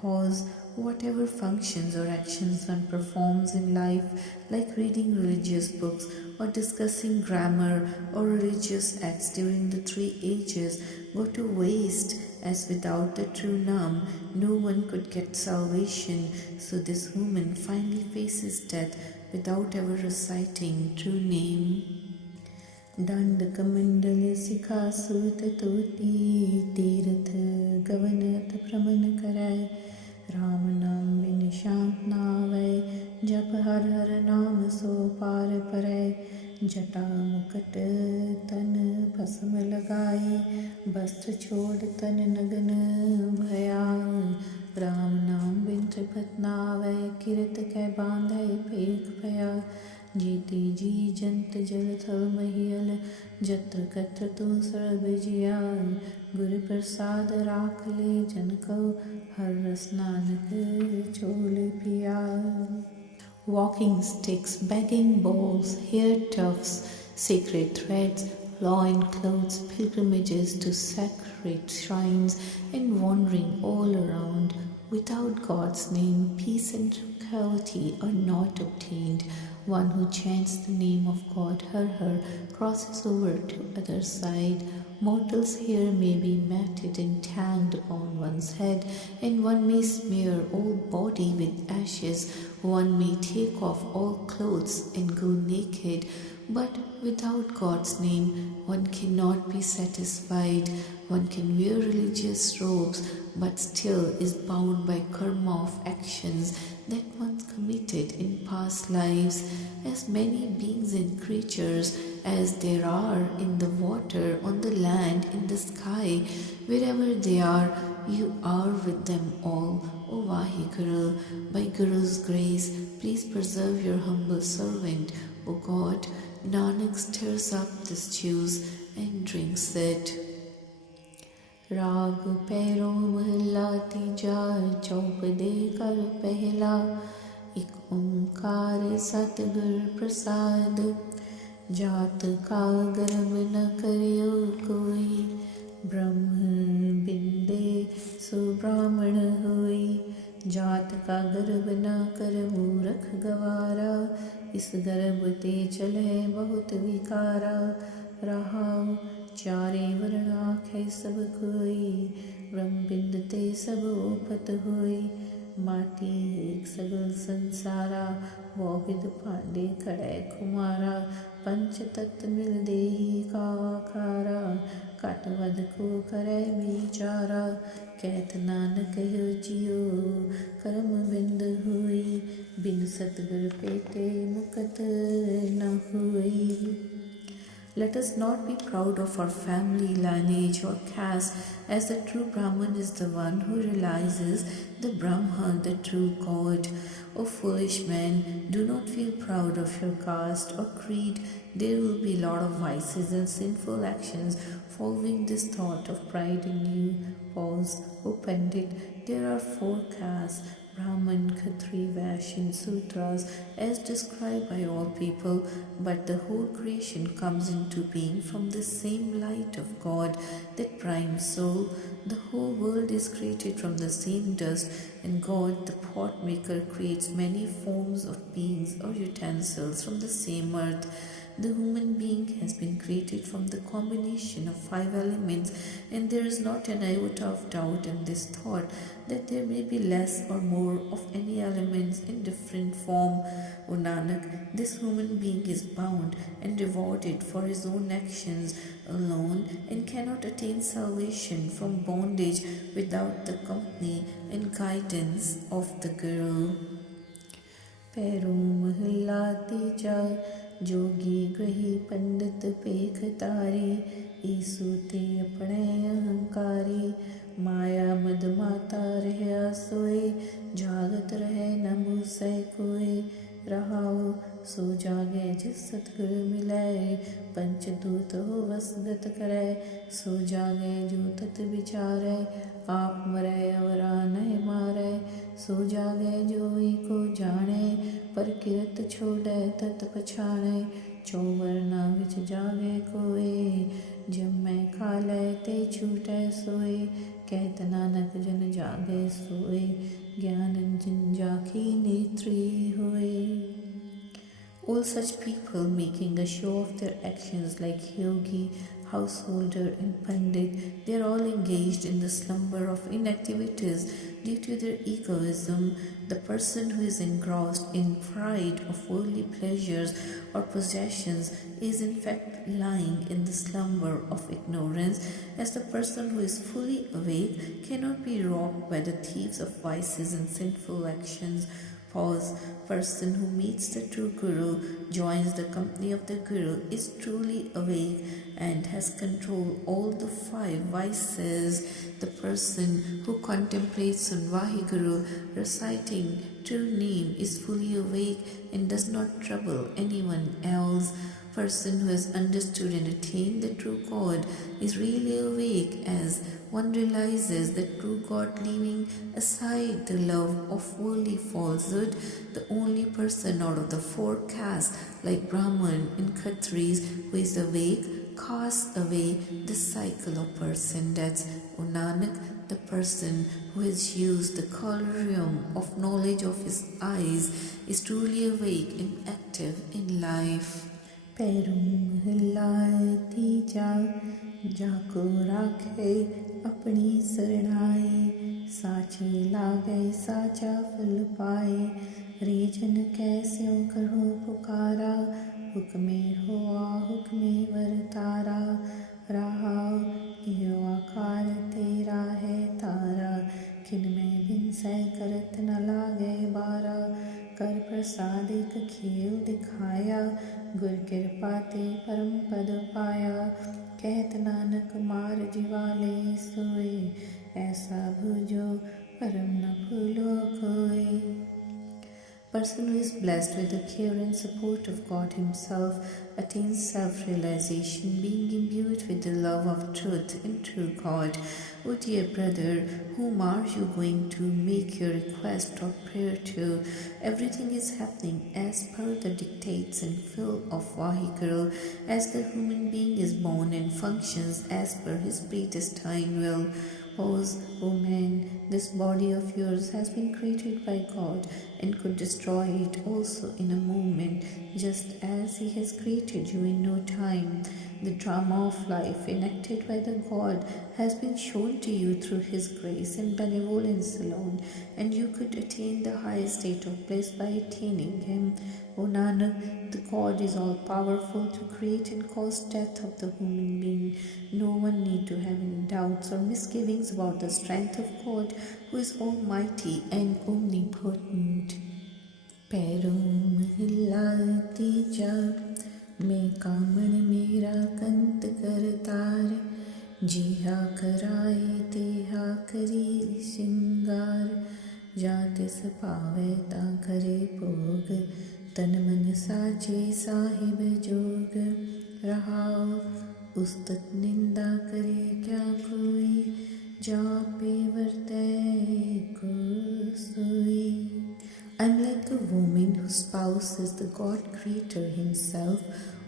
Pause. Whatever functions or actions one performs in life, like reading religious books or discussing grammar or religious acts during the 3 ages, go to waste, as without the true Naam, no one could get salvation. So this woman finally faces death without ever reciting true name. Dand kamandal sikha sut toti, Tirath गवनत प्रमन करै, राम नाम बिन शांत न आवै, जप हर हर नाम सो पार परै। जटा मुकट तन भस्म लगाई, वस्त्र छोड़ तन नगन भया, राम नाम बिन त्रिपत न आवै, किरत कै बांधै पेख भया। जीति जी जंत जल थल महियल, जत्र कत्र तू सर्ब जिया, गुर प्रसाद राख ले जन को, हर रस नानक चोल पिया। Walking sticks, begging bowls, hair tufts, sacred threads, loin clothes, pilgrimages to sacred shrines, and wandering all around. Without God's name, peace and tranquility are not obtained. One who chants the name of God, Har, crosses over to other side. Mortals here may be matted and tagged upon one's head, and one may smear all body with ashes. One may take off all clothes and go naked, but without God's name, one cannot be satisfied. One can wear religious robes, but still is bound by karma of actions that one committed in past lives. As many beings and creatures as there are in the water, on the land, in the sky, wherever they are, you are with them all. O Vaheguru, by Guru's grace, please preserve your humble servant. O God, Nanak stirs up this juice and drinks it. राग पैरों महला तीजा चौपदे कर पहला एक ओंकार सतगुर प्रसाद जात का गर्भ न करियो कोई ब्रह्म बिंदे सुब्राह्मण होई जात का गर्भ न कर मूरख गवारा इस गर्भ ते चले बहुत विकारा रहा चारे वर्ण आखे सब कोई ब्रह्म बिंद ते सब ओपत होई माटी एक सगल संसारा वो विद पांडे खड़े कुमारा पंच तत्व मिल देही का आखारा काटवद को करे बिचारा कहत नानक हो जियो कर्म बिंद हुई बिन सतगुर पेटे मुकत न हुई. Let us not be proud of our family, lineage or caste, as the true Brahman is the one who realizes the Brahman, the true God. O foolish man, do not feel proud of your caste or creed. There will be a lot of vices and sinful actions following this thought of pride in you. Pause. O Pandit, there are 4 castes, Brahman, Khatri, Vaishya and Sudras, as described by all people, but the whole creation comes into being from the same light of God, that prime soul. The whole world is created from the same dust, and God, the pot maker, creates many forms of beings or utensils from the same earth. The human being has been created from the combination of 5 elements, and there is not an iota of doubt in this thought that there may be less or more of any elements in different form. O Nanak, this human being is bound and rewarded for his own actions alone and cannot attain salvation from bondage without the company and guidance of the Guru. पैरों महला तीजा जोगी ग्रही पंडित पेख तारी ईसूते अपने अहंकारी माया मद माता रह सोए जागत रहे न मूसै कोई रहाओ सो जागे जिस सतगुर मिले पंचदूत हो वसगत करे सो जागे जो तत विचारे आप मरे अवरा नहीं मारे सो जागे जो को जाने पर किरत छोड़े तत पछाणे चौवर्णा विच जागे कोई जब मैं खाले ते छूटे सोए कहत नानक जन जागे सोए ज्ञान जिन जाकी नेत्री होए. All such people making a show of their actions like yogi, householder and pandit, they are all engaged in the slumber of inactivities due to their egoism. The person who is engrossed in pride of worldly pleasures or possessions is in fact lying in the slumber of ignorance, as the person who is fully awake cannot be robbed by the thieves of vices and sinful actions. Pause. Person who meets the true Guru, joins the company of the Guru, is truly awake and has control all the 5 vices. The person who contemplates on Vaheguru, reciting true name, is fully awake and does not trouble anyone else. person who has understood and attained the true God is really awake as one realizes that true God, leaving aside the love of worldly falsehood, the only person out of the four castes like Brahman and Khatris who is awake, casts away the cycle of births and deaths. O Nanak, the person who has used the colorium of knowledge of his eyes is truly awake and active in life. पैरों हिलाए तीजा जाको राखे अपनी शरणाई साची लागे साचा फल पाए रीजन कैसे करो पुकारा हुक्मे हुआ हुक्मे वरतारा रहा यो आकार तेरा है तारा किन में बिन सह करत न लागे बारा कर प्रसाद एक खेल दिखाया गुर कृपा ते परम पद पाया कहत नानक मार जीवाले सोए ऐसा भुजो परम न भूलो कोई. Person who is blessed with the care and support of God Himself attains self-realization, being imbued with the love of truth and true God. O dear brother, whom are you going to make your request or prayer to? Everything is happening as per the dictates and will of Vaheguru, as the human being is born and functions as per his predestined will. Pause, O man, this body of yours has been created by God and could destroy it also in a moment, just as He has created you in no time. The drama of life enacted by the God has been shown to you through His grace and benevolence alone, and you could attain the highest state of bliss by attaining Him. O Nanak, the God is all powerful to create and cause death of the human being. No one need to have any doubts or misgivings about the strength of God, who is almighty and omnipotent. पैरों हिलाती जा मैं कामण मेरा कंत करतार जिहा कराए तेहा करी सिंगार जातिस पावे ता करे भोग तन मन साचे साहिब जोग रहाओ उस्तत निंदा करे क्या कोई जा पे वर्ते को सोई. I am like a woman whose spouse is the God Creator Himself.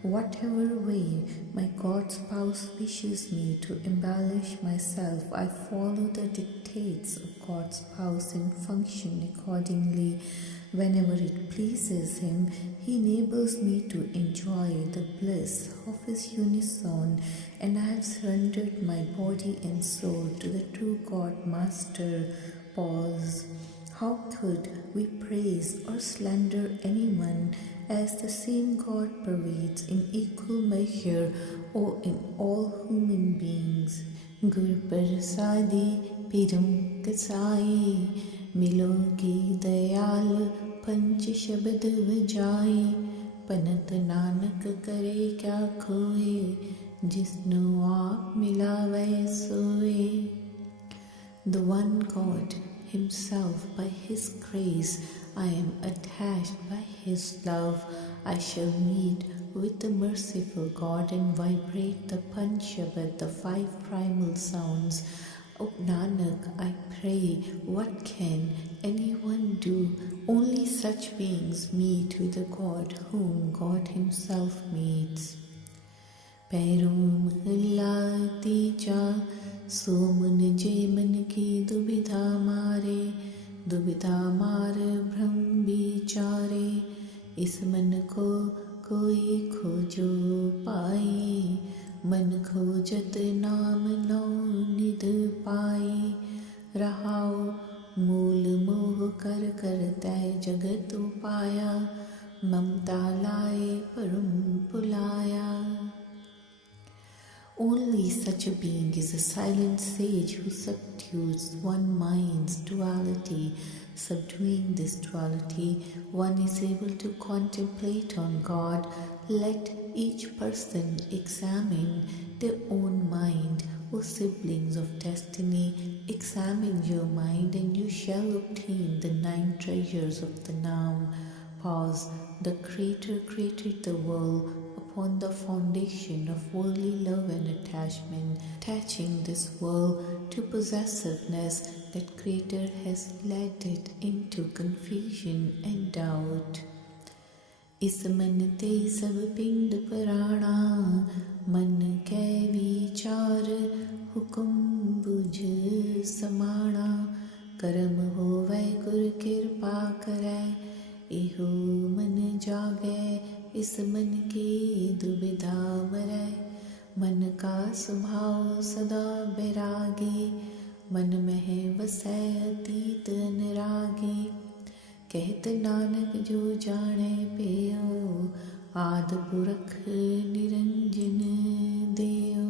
Whatever way my God spouse wishes me to embellish myself, I follow the dictates of God's spouse and function accordingly. Whenever it pleases Him, He enables me to enjoy the bliss of His unison, and I have surrendered my body and soul to the true God Master. Pause. How could we praise or slander anyone as the same God pervades in equal measure or in all human beings? Gur Prasadi Piram Kasai Milo ki dayal Panch Shabad Vajai Panat Nanak Kare Kya Khoe Jisnu Aap Milave Soe. The one God Himself, by His grace, I am attached by His love. I shall meet with the merciful God and vibrate the Panchabad, the five primal sounds. O Nanak, I pray, what can anyone do? Only such beings meet with the God whom God Himself meets. पैरों हिलाती जा सोमन जे मन की दुविधा मार भ्रम विचारे इस मन को कोई खोजो पाई मन खोजत नाम नौ निध पाई रहाओ मूल मोह कर तय जगत उपाया ममता लाए परम पुलाया. Only such a being is a silent sage who subdues one mind's duality. Subduing this duality, one is able to contemplate on God. Let each person examine their own mind. O siblings of destiny, examine your mind and you shall obtain the 9 treasures of the Naam. Pause. The Creator created the world upon the foundation of worldly love and attachment, attaching this world to possessiveness, that Creator has led it into confusion and doubt. इस मन ते सब पिंड पराणा, मन कै विचार हुकुम बुझ समाणा, करम होवै गुर कृपा करै, इहो मन जागै इस मन की दुविधा मरै, मन का स्वभाव सदा बैरागी, मन मह वसै अतीत अनुरागी, कहत नानक जो जाने पेयो, आद पुरख निरंजन देयो.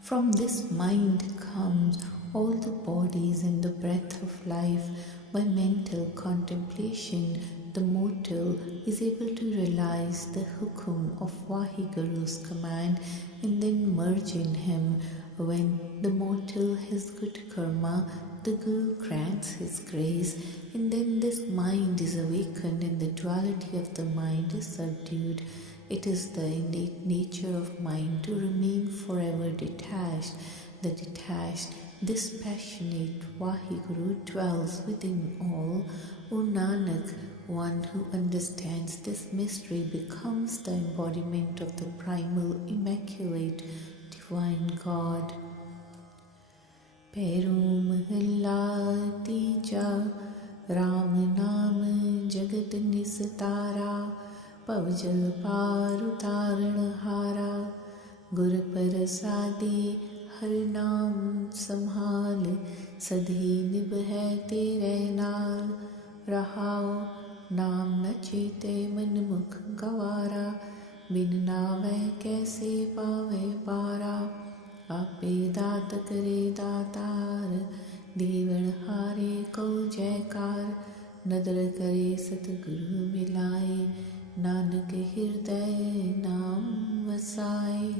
From this mind comes all the bodies and the breath of life. By mental contemplation, the mortal is able to realize the hukum of Vaheguru's command and then merge in him. When the mortal has good karma, the Guru grants his grace, and then this mind is awakened and the duality of the mind is subdued. It is the innate nature of mind to remain forever detached. The detached, dispassionate Vaheguru dwells within all. O Nanak, one who understands this mystery becomes the embodiment of the primal, immaculate, divine God. पैरों महला तीजा, राम नाम जगत निस्तारा, पवजल पार उतारण हारा, गुर प्रसादी हर नाम संभाल, सधी निभै तेरे नाल, रहाओ नाम न चेते मन मुख गवारा, बिन नावै कैसे पावे पारा, आपे दात करे दातार, देवण हारे को जयकार, नदर करे सतगुरु मिलाए, नानक हृदय नाम वसाए.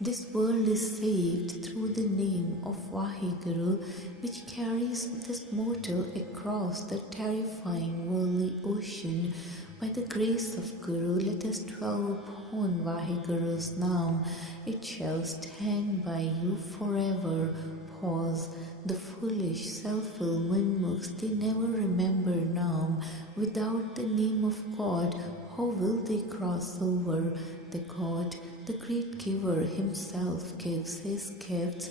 This world is saved through the name of Vaheguru, which carries this mortal across the terrifying worldly ocean. By the grace of Guru, let us dwell upon Vaheguru's Naam. It shall stand by you forever. Pause. The foolish, selfful Munmukhs, they never remember Naam. Without the name of God, how will they cross over? The God, the great giver himself gives his gifts.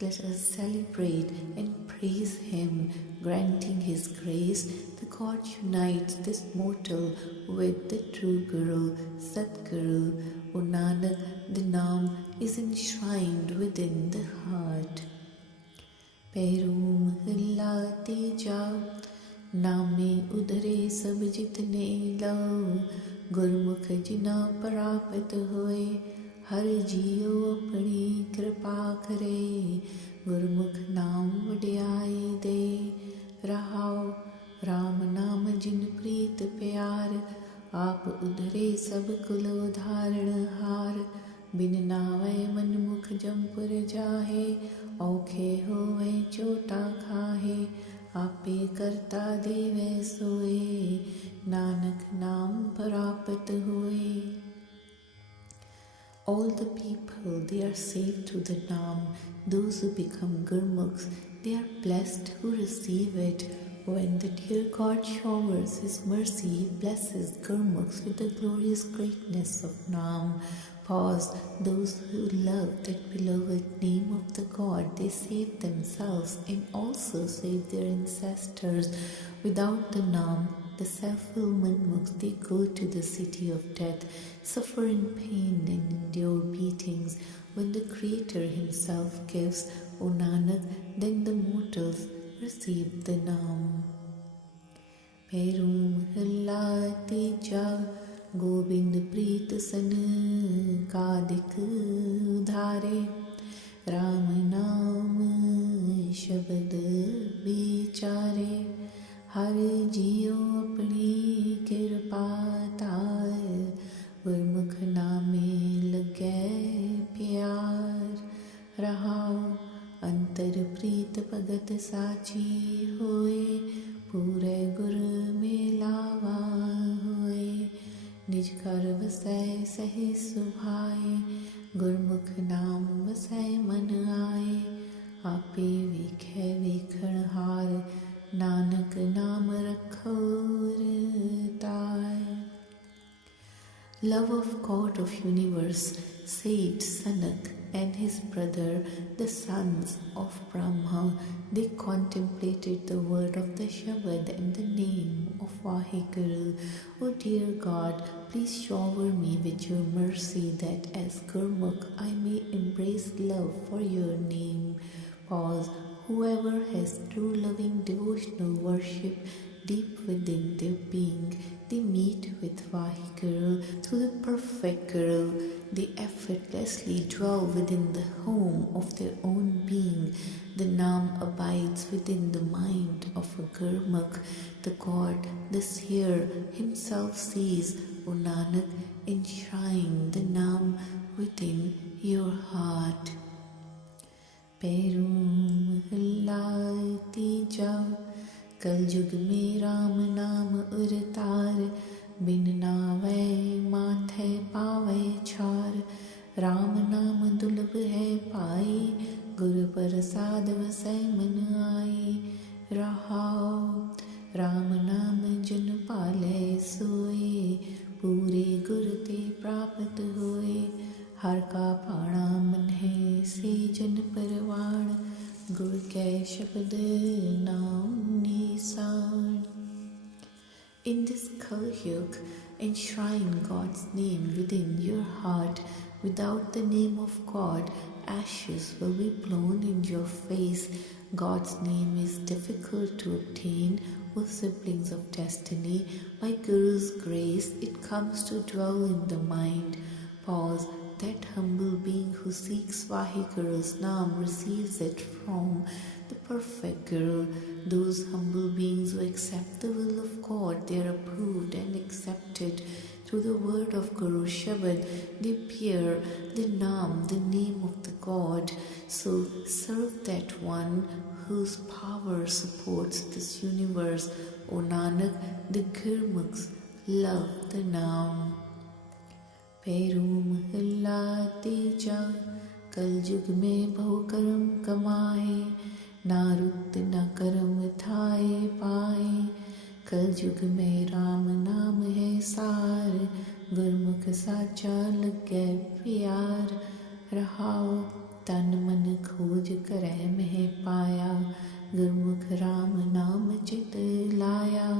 Let us celebrate and praise him, granting his grace. The God unites this mortal with the true Guru, Satguru. O Nanak, the Naam is enshrined within the heart. पैरों महला तीजा, नामे उधरे सब जितने लो, गुरमुख जिना प्राप्त होए, हर जियो अपनी कृपा करे, गुरमुख नाम वड्याई दे, रहाओ राम नाम जिन प्रीत प्यार, आप उधरे सब कुल उधारण हार, बिन नावै मन मुख जमपुर जाहे, औखे होवे चोटा खाहे, आपे करता देवे सोए, नानक नाम प्राप्त होए. All the people, they are saved through the Naam. Those who become Gurmukhs, they are blessed who receive it. When the dear God showers His mercy, He blesses Gurmukhs with the glorious greatness of Naam. Pause. Those who love that beloved name of the God, they save themselves and also save their ancestors. Without the Naam, the self-will Munmukhs, they go to the city of death, suffer in pain and endure beatings. When the Creator Himself gives, O Nanak, then the mortals receive the Naam. पैरों महला तीजा, गोविंद प्रीत सन कादिक उधारे, राम नाम शब्द विचारे, हर जियो अपनी कृपा तार, गुरमुख नामे लगे प्यार, रहाओ अंतर प्रीत भगत साची होए, पूरे गुर मिलावा होए, निज कर नानक नाम रखो तार। Love of God of universe saved Sanak and his brother, the sons of Brahma. They contemplated the word of the Shabad and the name of Vaheguru. O dear God, please shower me with your mercy that as Gurmukh I may embrace love for your name. Pause. Whoever has true loving devotional worship deep within their being, they meet with Vaheguru through the perfect Guru. They effortlessly dwell within the home of their own being. The Nam abides within the mind of a Gurmukh. The God, the seer, himself sees, O Nanak, enshrine the Nam within your heart. पैरूं हिलाती जाओ कलयुग में राम नाम उरतार बिन नावै माथे पावै छार राम नाम दुर्लभ है पाई गुरु प्रसाद वसै मन आई रहाओ राम नाम जन पालै सोए पूरे गुर ते प्राप्त होए हर का पाणा मन है से जन परवान गुर कै शब्द नाम Nissan. In this Kalyug, enshrine God's name within your heart. Without the name of God, ashes will be blown in your face. God's name is difficult to obtain, O siblings of destiny. By Guru's grace, it comes to dwell in the mind. Pause. That humble being who seeks Vaheguru's Naam receives it from the perfect Guru. Those humble beings who accept the will of God, they are approved and accepted through the word of Guru Shabad. They bear the Naam, the name of the God. So serve that one whose power supports this universe. O Nanak, the Gurmukhs love the Naam. पैरूं हिलाते जा कलयुग में बहु कर्म कमाए ना रुत न कर्म थाए पाए कलयुग में राम नाम है सार गुरमुख साचा लगे प्यार रहाओ तन मन खोज करे मह पाया गुरमुख राम नाम चित लाया.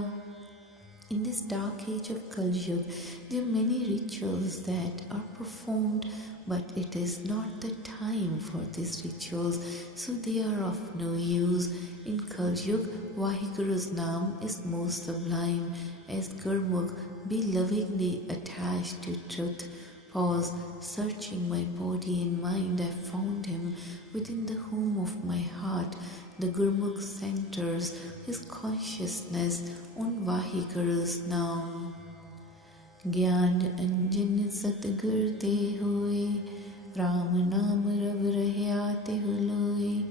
In this dark age of Kalyug, there are many rituals that are performed, but it is not the time for these rituals, so they are of no use. In Kalyug, Vaheguru's Naam is most sublime. As Gurmukh, be lovingly attached to truth. Pause. Searching my body and mind, I found him within the home of my heart. The Gurmukh centers his consciousness on Vaheguru's Naam. Gyan anjan satgur te hoye, Ram naam rav rahya te huloye,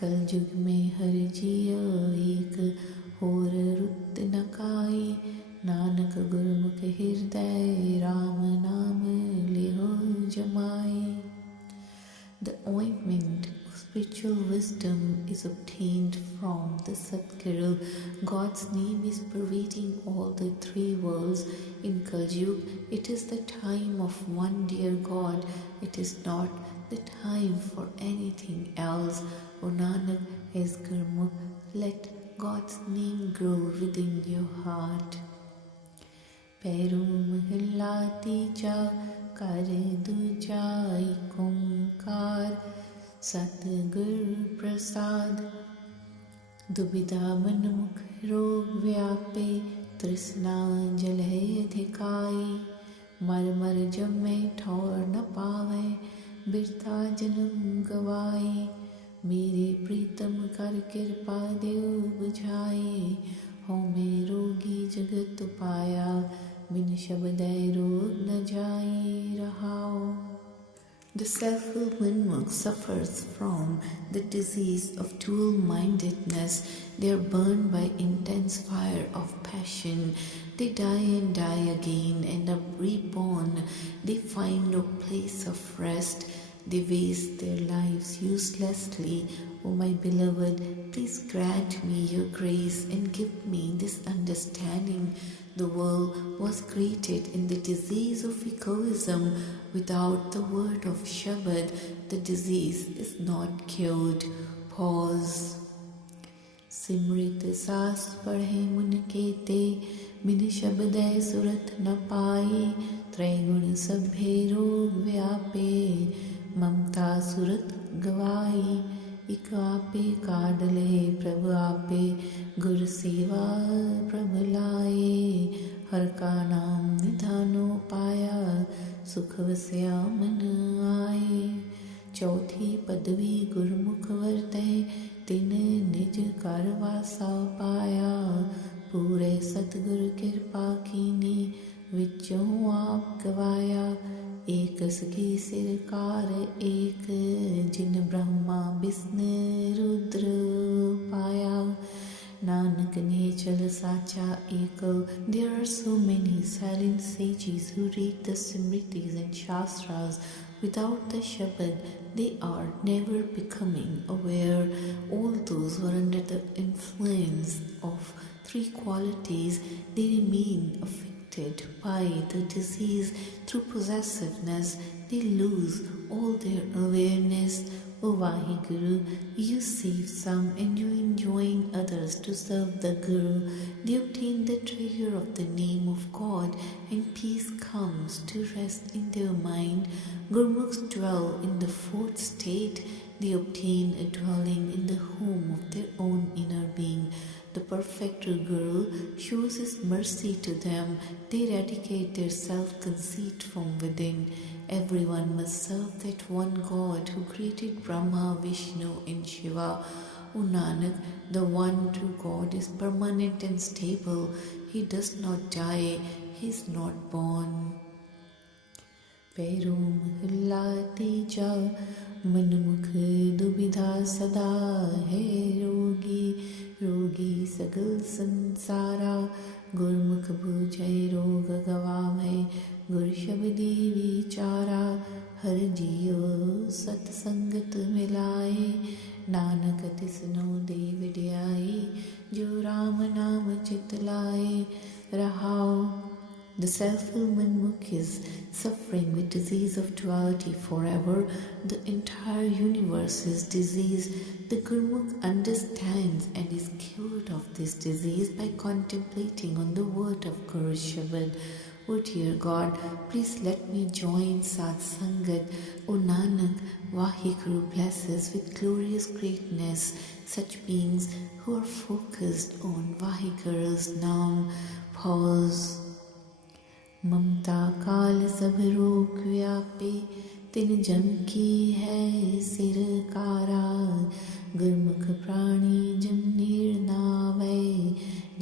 Kaljug mein har jiyo ek, hor rut na kai, Nanak Gurmukh hirday, Ram naam leho jamai. The ointment of spiritual wisdom is obtained from the Satguru. God's name is pervading all the three worlds. In Kalyug, it is the time of one dear God. It is not the time for anything else. O Nanak, as Gurmukh, let God's name grow within your heart. पैरूं हिलाती जा कर दूजा एक ओंकार सतगुर प्रसाद दुविधा मन मुख रोग व्यापे तृष्णा जलय अधिकाई मर मर जमै ठौर न पावै बिरथा जन्म गवाई मेरे प्रीतम कर कृपा देव बुझाए हो मैं रोगी जगत पाया बिन शब्दै रोग न जाए रहाओ. The self-will monk suffers from the disease of dual-mindedness. They are burned by intense fire of passion. They die and die again and are reborn. They find no place of rest. They waste their lives uselessly. O my beloved, please grant me your grace and give me this understanding. The world was created in the disease of egoism. Without the word of Shabad, the disease is not cured. Pause. सिमृत सास पढ़े मुन केते बिन शब्द सुरत न पाए त्रैगुण सभे रोग व्यापे ममता सुरत गवाई इक आपे काडले प्रभु आपे गुर सेवा प्रभु लाए हर का नाम निधानो पाया सुख वस्या मन आए चौथी पदवी गुरमुख वरतै तिन निज कर वासा पाया पूरे सतगुर कृपा कीनी विचों आप गवाया एक सखी सिरकार एक जिन ब्रह्मा विष्णु रुद्र पाया नानक ने चल साचा एक. There are so many silent sages who read the Simritis and Shastras without the Shabad. They are never becoming aware. All those who are under the influence of three qualities, they remain affected by the disease through possessiveness. They lose all their awareness. O Vaheguru, you save some and you enjoin others to serve the Guru. They obtain the treasure of the name of God and peace comes to rest in their mind. Gurmukhs dwell in the fourth state. They obtain a dwelling in the home of their own inner being. The perfect Guru shows his mercy to them. They eradicate their self-conceit from within. Everyone must serve that one God who created Brahma, Vishnu and Shiva. O Nanak, the one true God is permanent and stable. He does not die. He is not born. पैरों हिलाती जा मनमुख दुविधा सदा है रोगी रोगी सगल संसारा गुरमुख बुझै रोग गवावै गुर शब्दी विचारा हर जियो सत्संगत मिलाए नानक तिसनो दे विड्याई जो राम नाम चित लाए रहाओ. The self-will Manmukh is suffering with disease of duality forever. The entire universe is disease. The Gurmukh understands and is cured of this disease by contemplating on the word of Guru Shabad. O dear God, please let me join Sat Sangat. O Nanak, Vaheguru blesses with glorious greatness such beings who are focused on Vaheguru's Naam. Pause. ममता काल सब रोग व्यापे तिन जम की है सिर कारा गुरमुख प्राणी जम निर्नावै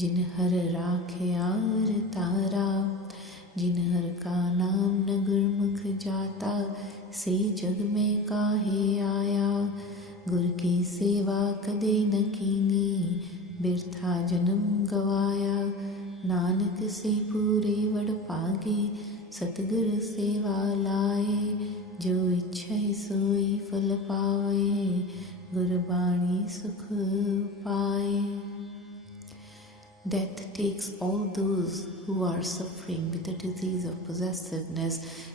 जिन हर राखे आर तारा जिन हर का नाम न गुरमुख जाता से जग में काहे आया गुर की सेवा कदे न कीनी बिरथा जन्म गवाया नानक से पूरे वड पागे सतगुर सेवा लाए जो इच्छा सोई फल पावे गुरबाणी सुख पाए. Death takes all those who are suffering with the disease of possessiveness.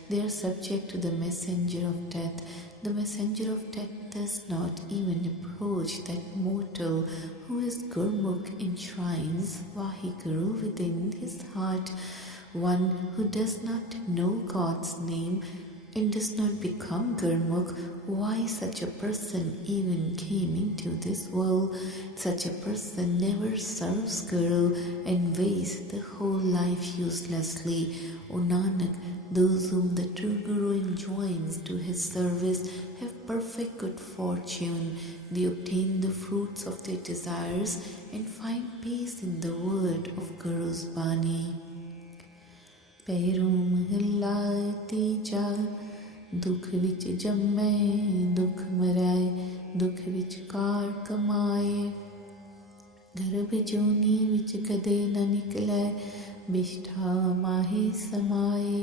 They are subject to the messenger of death. The messenger of death does not even approach that mortal who is Gurmukh enshrines Vaheguru within his heart. One who does not know God's name and does not become Gurmukh, why such a person even came into this world? Such a person never serves Guru and wastes the whole life uselessly. O Nanak, those whom the true Guru enjoins to his service have perfect good fortune. They obtain the fruits of their desires and find peace in the word of Guru's Bani. पैरों हिलाती जा दुख विच जम्मै दुख मरै दुख which car कमाए गर्भ जोनी विच कदे न निकलै बिष्ठा माहे समाए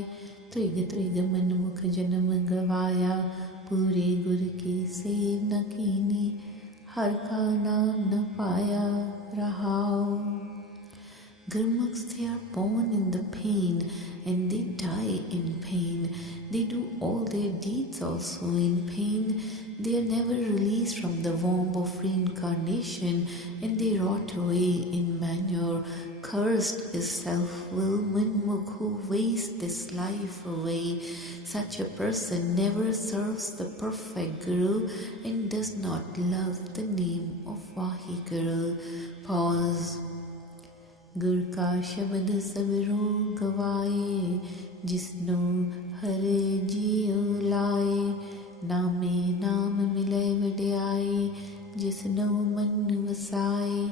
त्रिग त्रिग मनमुख जन्म गवाया पूरे गुर की सेव न कीनी हर का नाम न पाया रहाओ. Gurmukhs, they are born in the pain and they die in pain. They do all their deeds also in pain. They are never released from the womb of reincarnation and they rot away in manure. Cursed is self-will Manmukh who wastes this life away. Such a person never serves the perfect Guru and does not love the name of Vaheguru. Pause. गुर का शब्द सबरो गवाए, जिसनो हर जियो लाए. नामे नाम मिले वड्याए, जिसनो मन वसाए.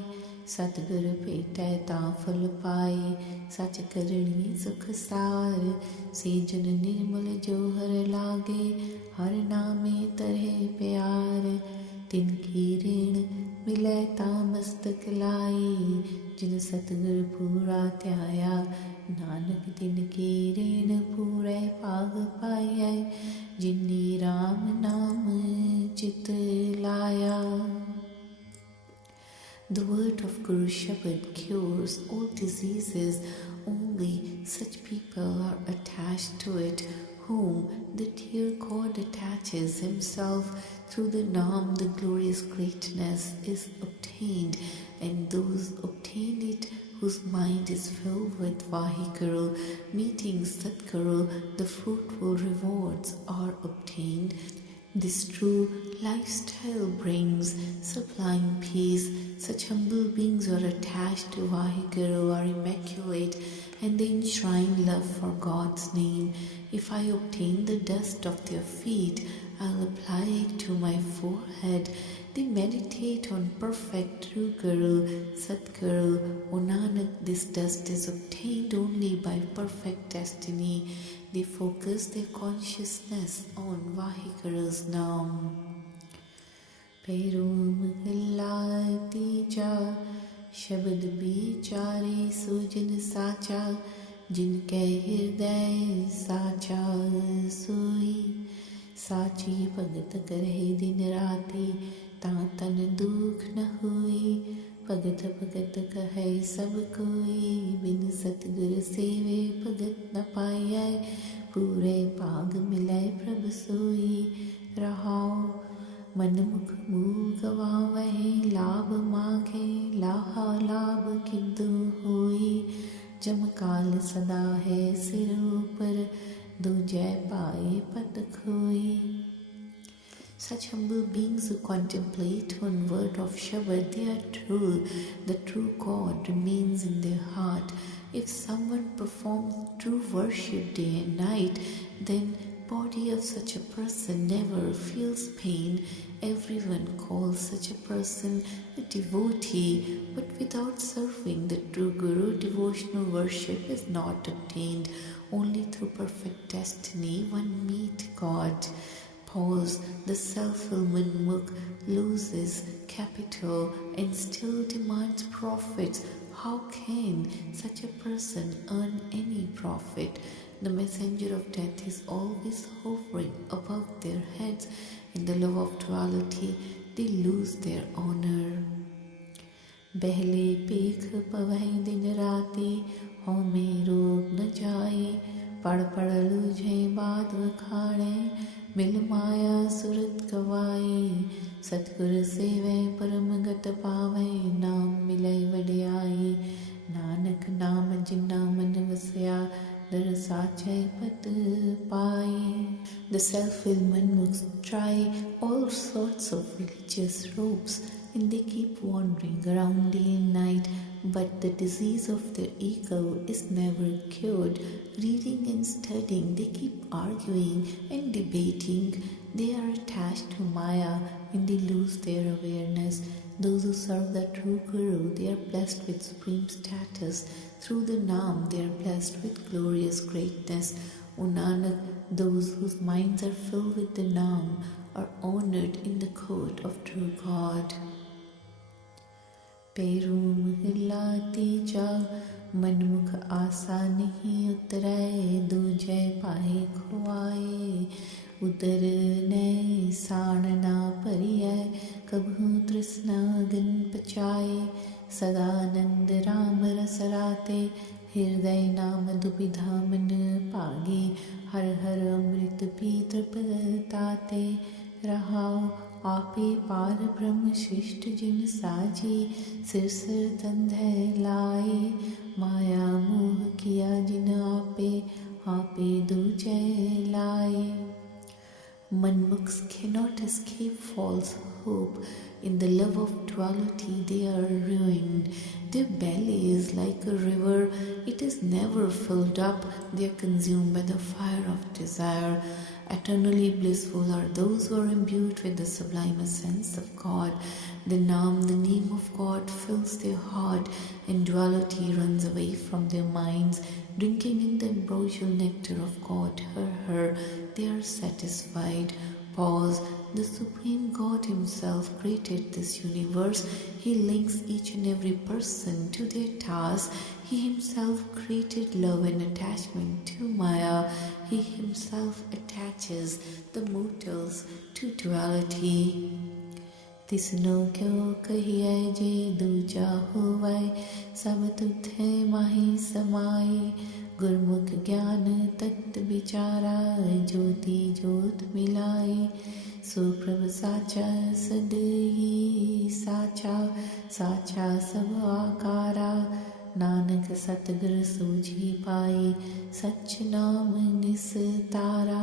सतगुर भेटै तां फल पाए, सच करणी सुख सार. सेजन निर्मल जो हर लागे, हर नामे तरह प्यार. तिनकी ऋण मिले तां मस्तक लाई, जिन सतगुर पूरा ध्याया. नानक तिनकी ऋण पूरे भाग पाया, जिन्नी राम नाम चित लाया. The word of Guru Shabad cures all diseases. Only such people are attached to it, whom the dear God attaches himself. Through the Naam, the glorious greatness is obtained, and those obtain it whose mind is filled with Vaheguru. Meeting Satguru, the fruitful rewards are obtained. This true lifestyle brings sublime peace. Such humble beings who are attached to Vaheguru are immaculate, and they enshrine love for God's name. If I obtain the dust of their feet, I'll apply it to my forehead. They meditate on perfect true Guru, Satguru. O Nanak, this dust is obtained only by perfect destiny. They focus their consciousness on Vaheguru's Naam. Peru Mahalla Tija, Shabad Bichare Sujan Sacha, Jinke Hirday Sacha Sui. साची भगत करे दिन राती, तां तन दुख न हुई. भगत भगत कहे सब कोई, बिन सतगुर सेवे भगत न पाइयै. पूरे भाग मिलै प्रभ सोई. रहाओ मन मुख मुँह गवावै, लाभ मांगे लाहा लाभ किंतु होई. जम काल सदा है सिर ऊपर, दूजै पाए पत खोई. Such humble beings who contemplate one word of Shabad, they are true. The true God remains in their heart. If someone performs true worship day and night, then body of such a person never feels pain. Everyone calls such a person a devotee, but without serving the true Guru, devotional worship is not obtained. Only through perfect destiny one meet God. Pause. The self-will Manmukh loses capital and still demands profits. How can such a person earn any profit? The messenger of death is always hovering above their heads. In the love of duality, they lose their honor. बहले पेख पवै दिन राती, होमे रोग न जाए. पढ़ पढ़ लूझे बाद वखाणे, मिल माया सुरत गवाए. सतगुर सेवै परम गत पावै, नाम मिलै वड्याई. नानक नाम जिन्ना मन वसया, दर साचै पत पाए. The self-will Manmukhs try all sorts of religious robes, and they keep wandering around day and night, but the disease of their ego is never cured. Reading and studying, they keep arguing and debating. They are attached to Maya and they lose their awareness. Those who serve the true Guru, they are blessed with supreme status. Through the Naam, they are blessed with glorious greatness. O Nanak, those whose minds are filled with the Naam are honored in the court of true God. Peru महला तीजा, मनमुख आसा नहीं उतरै. दूजै पाए खुआए, उदर नै साण ना भरियै. कभू तृष्णा गन पचाए, सदानंद राम रस राते, हृदय नाम दुविधा मन पागे, हर हर अमृत पी तृपताते, रहाओ आपे पार ब्रह्म शिष्ट जिन साजी, सिर सिर तंधय लाए, माया मोह किया जिन आपे दूजय लाए. Manmukhs cannot escape false hope. In the love of duality they are ruined. Their belly is like a river, it is never filled up. They are consumed by the fire of desire. Eternally blissful are those who are imbued with the sublime essence of God. The name of God fills their heart, and duality runs away from their minds. Drinking in the ambrosial nectar of God, they are satisfied. Pause. The Supreme God Himself created this universe. He links each and every person to their task. He Himself created love and attachment to Maya. He Himself attaches the mortals to duality. तिसनो क्यों कहिए जे दूजा होवै, सब तुथे माही समाई, गुरमुख ज्ञान तत्त विचारा, ज्योति ज्योत मिलाई, सो प्रभ साचा सदही साचा, साचा सब आकारा, नानक सतगुर सूझी पाई, सच नाम निस्तारा.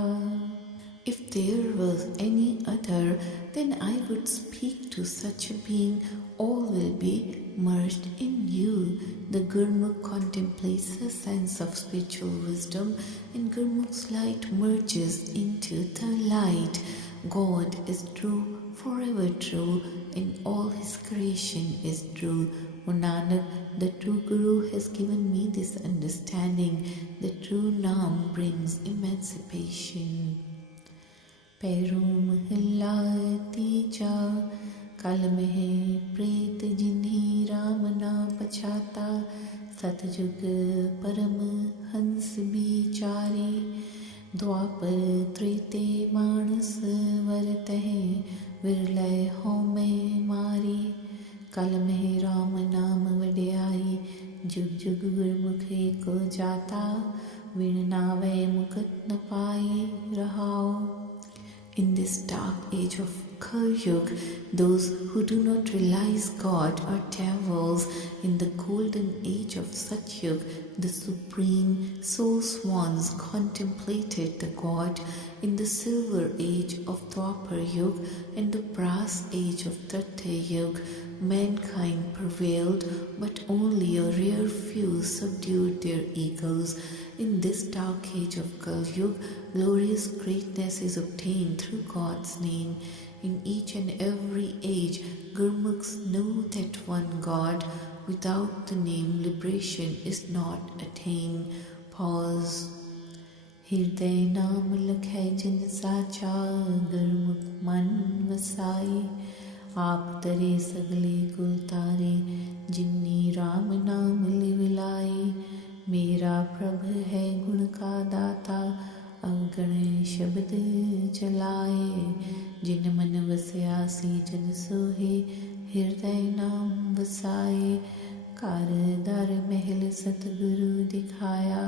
If there was any other, then I would speak to such a being. All will be merged in you. The Gurmukh contemplates the sense of spiritual wisdom, and Gurmukh's light merges into the light. God is true, forever true, and all His creation is true. O Nanak, the true Guru has given me this understanding. The true Naam brings emancipation. पैरों महला तीजा, कल में प्रीत जिन्हीं राम ना पछाता, सतयुग परम हंस बिचारी, द्वापर त्रेते मानस वरतहि, विरलय हो में मारी, कल में राम नाम वड्याई, जुग जुग गुरमुख को जाता, विण नावे मुकुट न पाई रहाओ. In this dark age of Kal Yuga, those who do not realize God are devils. In the golden age of Satyug, the supreme soul swans contemplated the God. In the silver age of Dwapar Yuga and the brass age of Treta Yuga, mankind prevailed, but only a rare few subdued their egos. In this dark age of Kal Yuga, glorious greatness is obtained through God's name. In each and every age, Gurmukhs know that one God. Without the name, liberation is not attained. Pause. Hirday naam lakhai jin sacha, Gurmukh man vasai. आप तरे सगले कुल तारे, जिन्नी राम नाम लिविलाई. मेरा प्रभु है गुण का दाता, अवगण शब्द चलाए. जिन मन वस्यासी जन सोहे, हृदय नाम बसाए. कारदार महल सतगुरु दिखाया,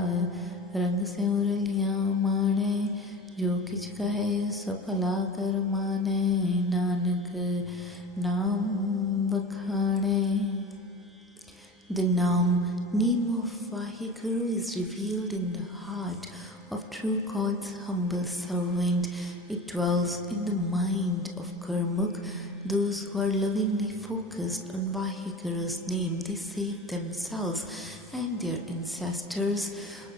रंग से उरलियां माने. जो किछ कहे सो भला कर माने, नानक नाम बखाने. The name of Vaheguru is revealed in the heart of true God's humble servant. It dwells in the mind of Gurmukh. Those who are lovingly focused on Vaheguru's name, they save themselves and their ancestors.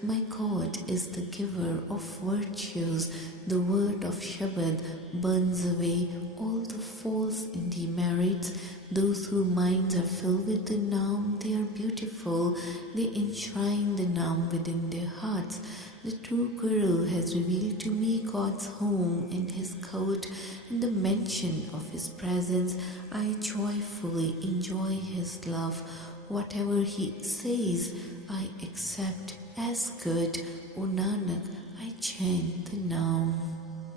My God is the giver of virtues. The word of Shabad burns away all the false demerits. Those whose minds are filled with the Naam, they are beautiful. They enshrine the Naam within their hearts. The true Guru has revealed to me God's home and His court, and the mention of His presence. I joyfully enjoy His love. Whatever He says, I accept as good. O Nanak, I chant the Naam.